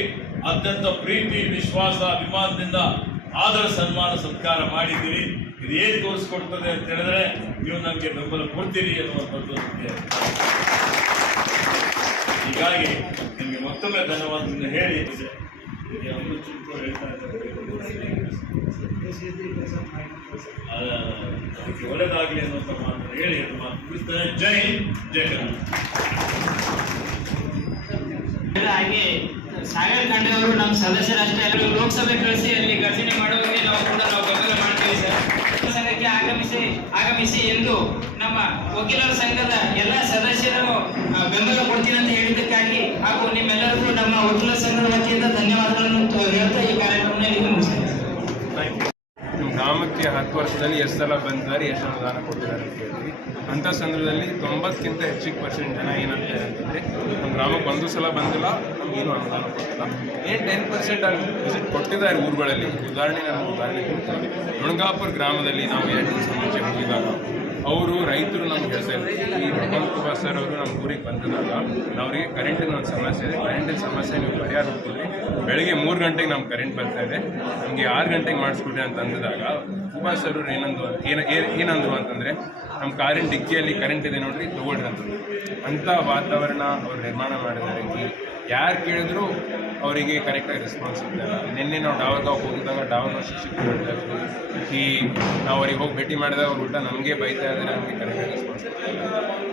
ಅತ್ಯಂತ ಪ್ರೀತಿ, ವಿಶ್ವಾಸ, ಅಭಿಮಾನದಿಂದ ಆದರ ಸನ್ಮಾನ ಸತ್ಕಾರ ಮಾಡಿದ್ದೀರಿ. ಇದು ಏನು ತೋರಿಸ್ಕೊಡ್ತದೆ ಅಂತ ಹೇಳಿದ್ರೆ ನೀವು ನಮಗೆ ಬೆಂಬಲ ಕೊಡ್ತೀರಿ ಅನ್ನುವಂಥದ್ದು ನಮಗೆ. ಹೀಗಾಗಿ ನಿಮಗೆ ಮತ್ತೊಮ್ಮೆ ಧನ್ಯವಾದದಿಂದ ಹೇಳಿ ಅದಕ್ಕೆ ಒಳ್ಳೆಯದಾಗಲಿ ಅನ್ನುವಂಥ ಮಾತನ್ನು ಹೇಳಿ ಮಾತು ಮುಗಿಸ್ತೇನೆ. ಜೈ ಹಿಂದ್, ಜೈ ಕರ್ನಾಟಕ. ಹಾಗೆ ಸಾಗರ್ ಖಂಡೆ ಅವರು ನಮ್ಮ ಸದಸ್ಯರಷ್ಟೇ ಅಲ್ಲ, ಲೋಕಸಭೆ ಕಳಿಸಿ ಅಲ್ಲಿ ಘರ್ಷಣೆ ಮಾಡುವವರಿಗೆ ನಾವು ಕೂಡ ಬೆಂಬಲ ಮಾಡ್ತೀವಿ ಸರ್. ಸಂಘಕ್ಕೆ ಆಗಮಿಸಿ ಎಂದು ನಮ್ಮ ವಕೀಲರ ಸಂಘದ ಎಲ್ಲ ಸದಸ್ಯರು ಬೆಂಬಲ ಕೊಡ್ತೀನಿ ಅಂತ ಹೇಳಿದ್ದಕ್ಕಾಗಿ ಹಾಗೂ ನಿಮ್ಮೆಲ್ಲರಿಗೂ ನಮ್ಮ ವಕೀಲರ ಸಂಘದ ವತಿಯಿಂದ ಧನ್ಯವಾದಗಳನ್ನು ಹೇಳ್ತಾ ಈ ಕಾರ್ಯಕ್ರಮದಲ್ಲಿ ಮುಗಿಸ್ತೇನೆ. ನಮ್ಮ ಗ್ರಾಮಕ್ಕೆ 10 ವರ್ಷದಲ್ಲಿ ಎಷ್ಟು ಸಲ ಬಂದಿದ್ದಾರೆ, ಎಷ್ಟು ಅನುದಾನ ಕೊಟ್ಟಿದ್ದಾರೆ ಅಂತ ಹೇಳ್ತೀವಿ. ಅಂಥ ಸಂದರ್ಭದಲ್ಲಿ 90ಕ್ಕಿಂತ ಹೆಚ್ಚಿಗೆ% ಜನ ಏನಂತಾರೆ ಅಂತಂದರೆ ನಮ್ಮ ಗ್ರಾಮಕ್ಕೆ ಒಂದು ಸಲ ಬಂದಿಲ್ಲ, ನಮಗೇನು ಅನುದಾನ ಕೊಟ್ಟಿಲ್ಲ. ಏನು 10% ಅಲ್ಲಿ ವಿಸಿಟ್ ಕೊಟ್ಟಿದ್ದಾರೆ ಊರುಗಳಲ್ಲಿ. ಉದಾಹರಣೆ ಕೊಡ್ತಾರೆ. ಮುಣಗಾಪುರ ಗ್ರಾಮದಲ್ಲಿ ನಾವು 2 ದಿವಸ ಮುಂಚೆ ಹೋಗಿದಾಗ ಅವರು ರೈತರು ನಮ್ಗೆ ಹೇಳ್ತಾ ಇದ್ರು, ಈ ಭಗವಂತ ಸರ್ ಅವರು ನಮ್ಮ ಊರಿಗೆ ಬಂದಿದ್ದಾಗ ಅವರಿಗೆ ಕರೆಂಟಿನ ಒಂದು ಸಮಸ್ಯೆ ಇದೆ, ಕರೆಂಟಿನ ಸಮಸ್ಯೆ ನೀವು ಪರಿಹಾರ ಹುಡ್ಕೊಡ್ರಿ. ಬೆಳಗ್ಗೆ 3 ಗಂಟೆಗೆ ನಮ್ಗೆ ಕರೆಂಟ್ ಬರ್ತಾ ಇದೆ, ನಮಗೆ 6 ಗಂಟೆಗೆ ಮಾಡಿಸ್ಕೊಡ್ರಿ ಅಂತ ಅಂದಿದಾಗ ಸುಭಾಷ್ ಸರ್ ಅವರು ಏನಂದ್ರು ಅಂತಂದರೆ ನಮ್ಮ ಕಾರಿನ ಡಿಕ್ಕಿಯಲ್ಲಿ ಕರೆಂಟ್ ಇದೆ ನೋಡ್ರಿ, ತೊಗೊಳ್ರಿ ಅಂತ. ಅಂಥ ವಾತಾವರಣ ಅವ್ರು ನಿರ್ಮಾಣ ಮಾಡಿದ್ದಾರೆ. ಯಾರು ಕೇಳಿದ್ರು ಅವರಿಗೆ ಕರೆಕ್ಟಾಗಿ ರೆಸ್ಪಾನ್ಸ್ ಇರ್ತಾಯಿಲ್ಲ. ನಿನ್ನೆ ನಾವು ಡಾವರ್ಗಾವ್ ಹೋಗಿದ್ದಾಗ ಡಾವರ್ಗಾವ್ ಶಿಕ್ಷಕರು ಹೇಳ್ತಾ ಇದ್ರು, ನಾವು ಅವ್ರಿಗೆ ಹೋಗಿ ಭೇಟಿ ಮಾಡಿದಾಗ ಅವ್ರು ಉಲ್ಟಾ ನಮಗೆ ಬೈತಾ ಇದ್ದಾರೆ, ನಮಗೆ ಕರೆಕ್ಟಾಗಿ ರೆಸ್ಪಾನ್ಸ್ ಇರ್ತಾಯಿಲ್ಲ.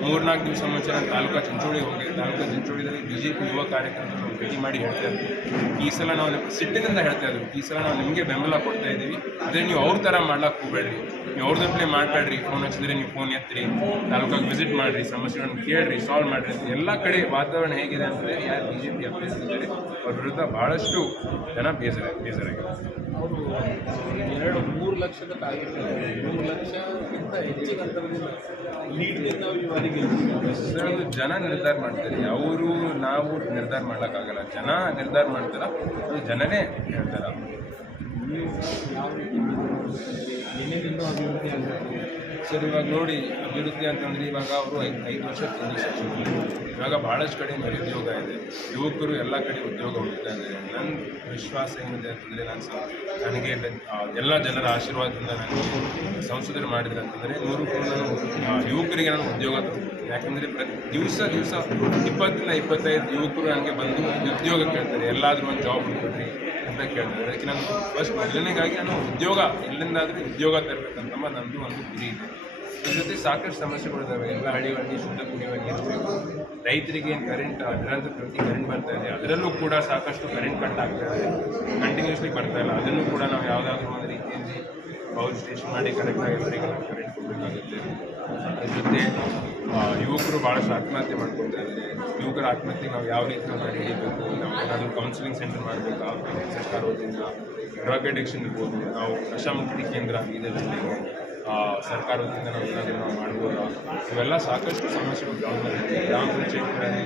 3-4 ದಿವಸ ಮುಂಚೆ ನಾನು ತಾಲೂಕಾ ಚಿಂಚೋಳಿ ಹೋಗಿ, ತಾಲೂಕಾ ಚಿಂಚೋಳಿದಲ್ಲಿ BJP ಯುವ ಕಾರ್ಯಕ್ರಮದಲ್ಲಿ ನಾವು ಭೇಟಿ ಮಾಡಿ ಹೇಳ್ತಾ ಇದ್ವಿ, ಈ ಸಲ ನಾವು ಸಿಟ್ಟಿನಿಂದ ಹೇಳ್ತಾ ಇದ್ವಿ, ಈ ಸಲ ನಾವು ನಿಮಗೆ ಬೆಂಬಲ ಕೊಡ್ತಾ ಇದ್ದೀವಿ, ಆದರೆ ನೀವು ಅವ್ರ ಥರ ಮಾಡ್ಲಿಕ್ಕೆ ಹೋಗಬೇಡ್ರಿ, ನೀವು ಅವ್ರದಪ್ಲೇ ಮಾತಾಡ್ರಿ, ಫೋನ್ ಹಚ್ಚಿದ್ರೆ ನೀವು ಫೋನ್ ಎತ್ತಿರಿ, ತಾಲೂಕಾಗೆ ವಿಸಿಟ್ ಮಾಡಿರಿ, ಸಮಸ್ಯೆಗಳನ್ನು ಕೇಳಿರಿ, ಸಾಲ್ವ್ ಮಾಡಿರಿ ಅಂತ. ಎಲ್ಲ ಕಡೆ ವಾತಾವರಣ ಹೇಗಿದೆ ಅಂತಂದರೆ ಯಾರು BJP ಅಭ್ಯರ್ಥಿದ್ದಾರೆ ಅವ್ರ ವಿರುದ್ಧ ಭಾಳಷ್ಟು ಜನ ಬೇಸರಾಗಿದೆ. ಅವರು 2-3 ಲಕ್ಷದ ಟಾರ್ಗೆಟ್ 3 ಲಕ್ಷಕ್ಕಿಂತ ಹೆಚ್ಚಿನ ಅಂತರದಿಂದ ಲೀಡ್ನಿಂದ ಇವರಿಗೆ ಅದು ಜನ ನಿರ್ಧಾರ ಮಾಡ್ತಾರೆ. ಅವರು ನಾವು ನಿರ್ಧಾರ ಮಾಡೋಕ್ಕಾಗಲ್ಲ, ಜನ ನಿರ್ಧಾರ ಮಾಡ್ತಾರ, ಅದು ಜನನೇ ಹೇಳ್ತಾರೆ. ನೀವು ಯಾವ ರೀತಿ ಏನೇನಿಂದ ಅಭಿವೃದ್ಧಿ ಆಗಬೇಕು ಸರ್? ಇವಾಗ ನೋಡಿ, ಅಭಿವೃದ್ಧಿ ಅಂತಂದರೆ ಇವಾಗ ಅವರು 5 ವರ್ಷ ಇವಾಗ ಭಾಳಷ್ಟು ಕಡೆ ನಿರುದ್ಯೋಗ ಇದೆ, ಯುವಕರು ಎಲ್ಲ ಕಡೆ ಉದ್ಯೋಗ ಹುಡುಕ್ತಾ ಇದ್ದಾರೆ. ನನ್ನ ವಿಶ್ವಾಸ ಏನಿದೆ ಅಂತಂದರೆ ನನಗೆ ಎಲ್ಲ ಜನರ ಆಶೀರ್ವಾದದಿಂದ ನನಗೆ ಸಂಸದರು ಮಾಡಿದ್ರೆ ಅಂತಂದರೆ 100% ನಾನು ಯುವಕರಿಗೆ ನಾನು ಉದ್ಯೋಗ ತಗೊಳ್ತೀನಿ. ಯಾಕಂದರೆ ದಿವಸ 20-25 ಯುವಕರು ನನಗೆ ಬಂದು ಉದ್ಯೋಗ ಕೇಳ್ತಾರೆ, ಎಲ್ಲಾದರೂ ಒಂದು ಜಾಬ್ ಹುಡುಕ್ರಿ ಅಂತ ಕೇಳ್ತಾರೆ. ಅದಕ್ಕೆ ನಾನು ಫಸ್ಟ್ ಮೊದಲನೇಗಾಗಿ ನಾನು ಉದ್ಯೋಗ ಎಲ್ಲಿಂದಾದರೂ ಉದ್ಯೋಗ ತರಬೇಕಂತಮ್ಮ ನನ್ನದು ಒಂದು ಗುರಿ ಇದೆ. ಇದ್ರ ಜೊತೆ ಸಾಕಷ್ಟು ಸಮಸ್ಯೆಗಳಿದ್ದಾವೆ. ಎಲ್ಲ ಹಳ್ಳಿಗಳಲ್ಲಿ ಶುದ್ಧ ಕುಡಿಯುವ ನೀರು ಬೇಕು. ರೈತರಿಗೆ ಕರೆಂಟ್ ಅದರಂತೆ ಪ್ರತಿ ಕರೆಂಟ್ ಬರ್ತಾ ಇದೆ, ಅದರಲ್ಲೂ ಕೂಡ ಸಾಕಷ್ಟು ಕರೆಂಟ್ ಕಟ್ ಆಗ್ತಾ ಇದೆ, ಕಂಟಿನ್ಯೂಸ್ಲಿ ಬರ್ತಾ ಇಲ್ಲ. ಅದನ್ನು ಕೂಡ ನಾವು ಯಾವುದಾದ್ರೂ ಒಂದು ರೀತಿಯಲ್ಲಿ ಪವರ್ ಸ್ಟೇಷನ್ ಮಾಡಿ ಕರೆಕ್ಟಾಗಿ ಎಲ್ಲರಿಗೆ ನಾವು ಕರೆಂಟ್ ಕೊಡಬೇಕಾಗುತ್ತೆ. ಅದ್ರ ಜೊತೆ ಯುವಕರು ಭಾಳಷ್ಟು ಆತ್ಮಹತ್ಯೆ ಮಾಡ್ಕೊಳ್ತಾ ಇದ್ದಾರೆ. ಯುವಕರ ಆತ್ಮಹತ್ಯೆ ನಾವು ಯಾವ ರೀತಿ ನಾವು ತಡೆ ಹಿಡಿಯಬೇಕು, ನಾವು ಏನಾದರೂ ಕೌನ್ಸಿಲಿಂಗ್ ಸೆಂಟರ್ ಮಾಡಬೇಕಾ ಸರ್ಕಾರ ವತಿಯಿಂದ, ಡ್ರಗ್ ಅಡಿಕ್ಷನ್ ಇರ್ಬೋದು, ನಾವು ನಶಾಮುಕ್ತಿ ಕೇಂದ್ರ ಇದರಲ್ಲಿ ಸರ್ಕಾರ ವತಿಯಿಂದ ನಾವು ಏನಾದರೂ ನಾವು ಮಾಡ್ಬೋದಾ, ಇವೆಲ್ಲ ಸಾಕಷ್ಟು ಸಮಸ್ಯೆಗಳು ಗ್ರಾಮ ಪಂಚಾಯತ್ಗಳಲ್ಲಿ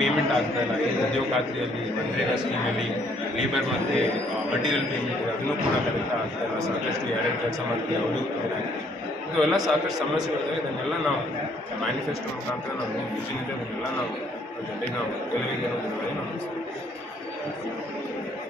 ಪೇಮೆಂಟ್ ಆಗ್ತಾ ಇಲ್ಲ. ಈ ಉದ್ಯೋಗ ಖಾತ್ರಿಯಲ್ಲಿ ಮನ್ರೇಗಾ ಸ್ಕೀಮಲ್ಲಿ ಲೇಬರ್ ಮತ್ತು ಮಟೀರಿಯಲ್ ಪೇಮೆಂಟ್ ಅದನ್ನು ಕೂಡ ಕರೆಕ್ಟ್ ಆಗ್ತಾ ಇಲ್ಲ. ಸಾಕಷ್ಟು ಯಾರ್ಯಾರು ಕೆಲಸ ಮಾಡ್ತೀವಿ ಅವರು ಇವೆಲ್ಲ ಸಾಕಷ್ಟು ಸಮಸ್ಯೆಗಳಿದ್ದಾವೆ. ಇದನ್ನೆಲ್ಲ ನಾವು ಮ್ಯಾನಿಫೆಸ್ಟೋ ಮುಖಾಂತರ ನಾವು ಏನು ವಿಷನ್ ಇದೆ ಅದನ್ನೆಲ್ಲ ನಾವು ಜನರಿಗೆ ನಾವು ಗೆಲುವಿಗೆ ನಾವು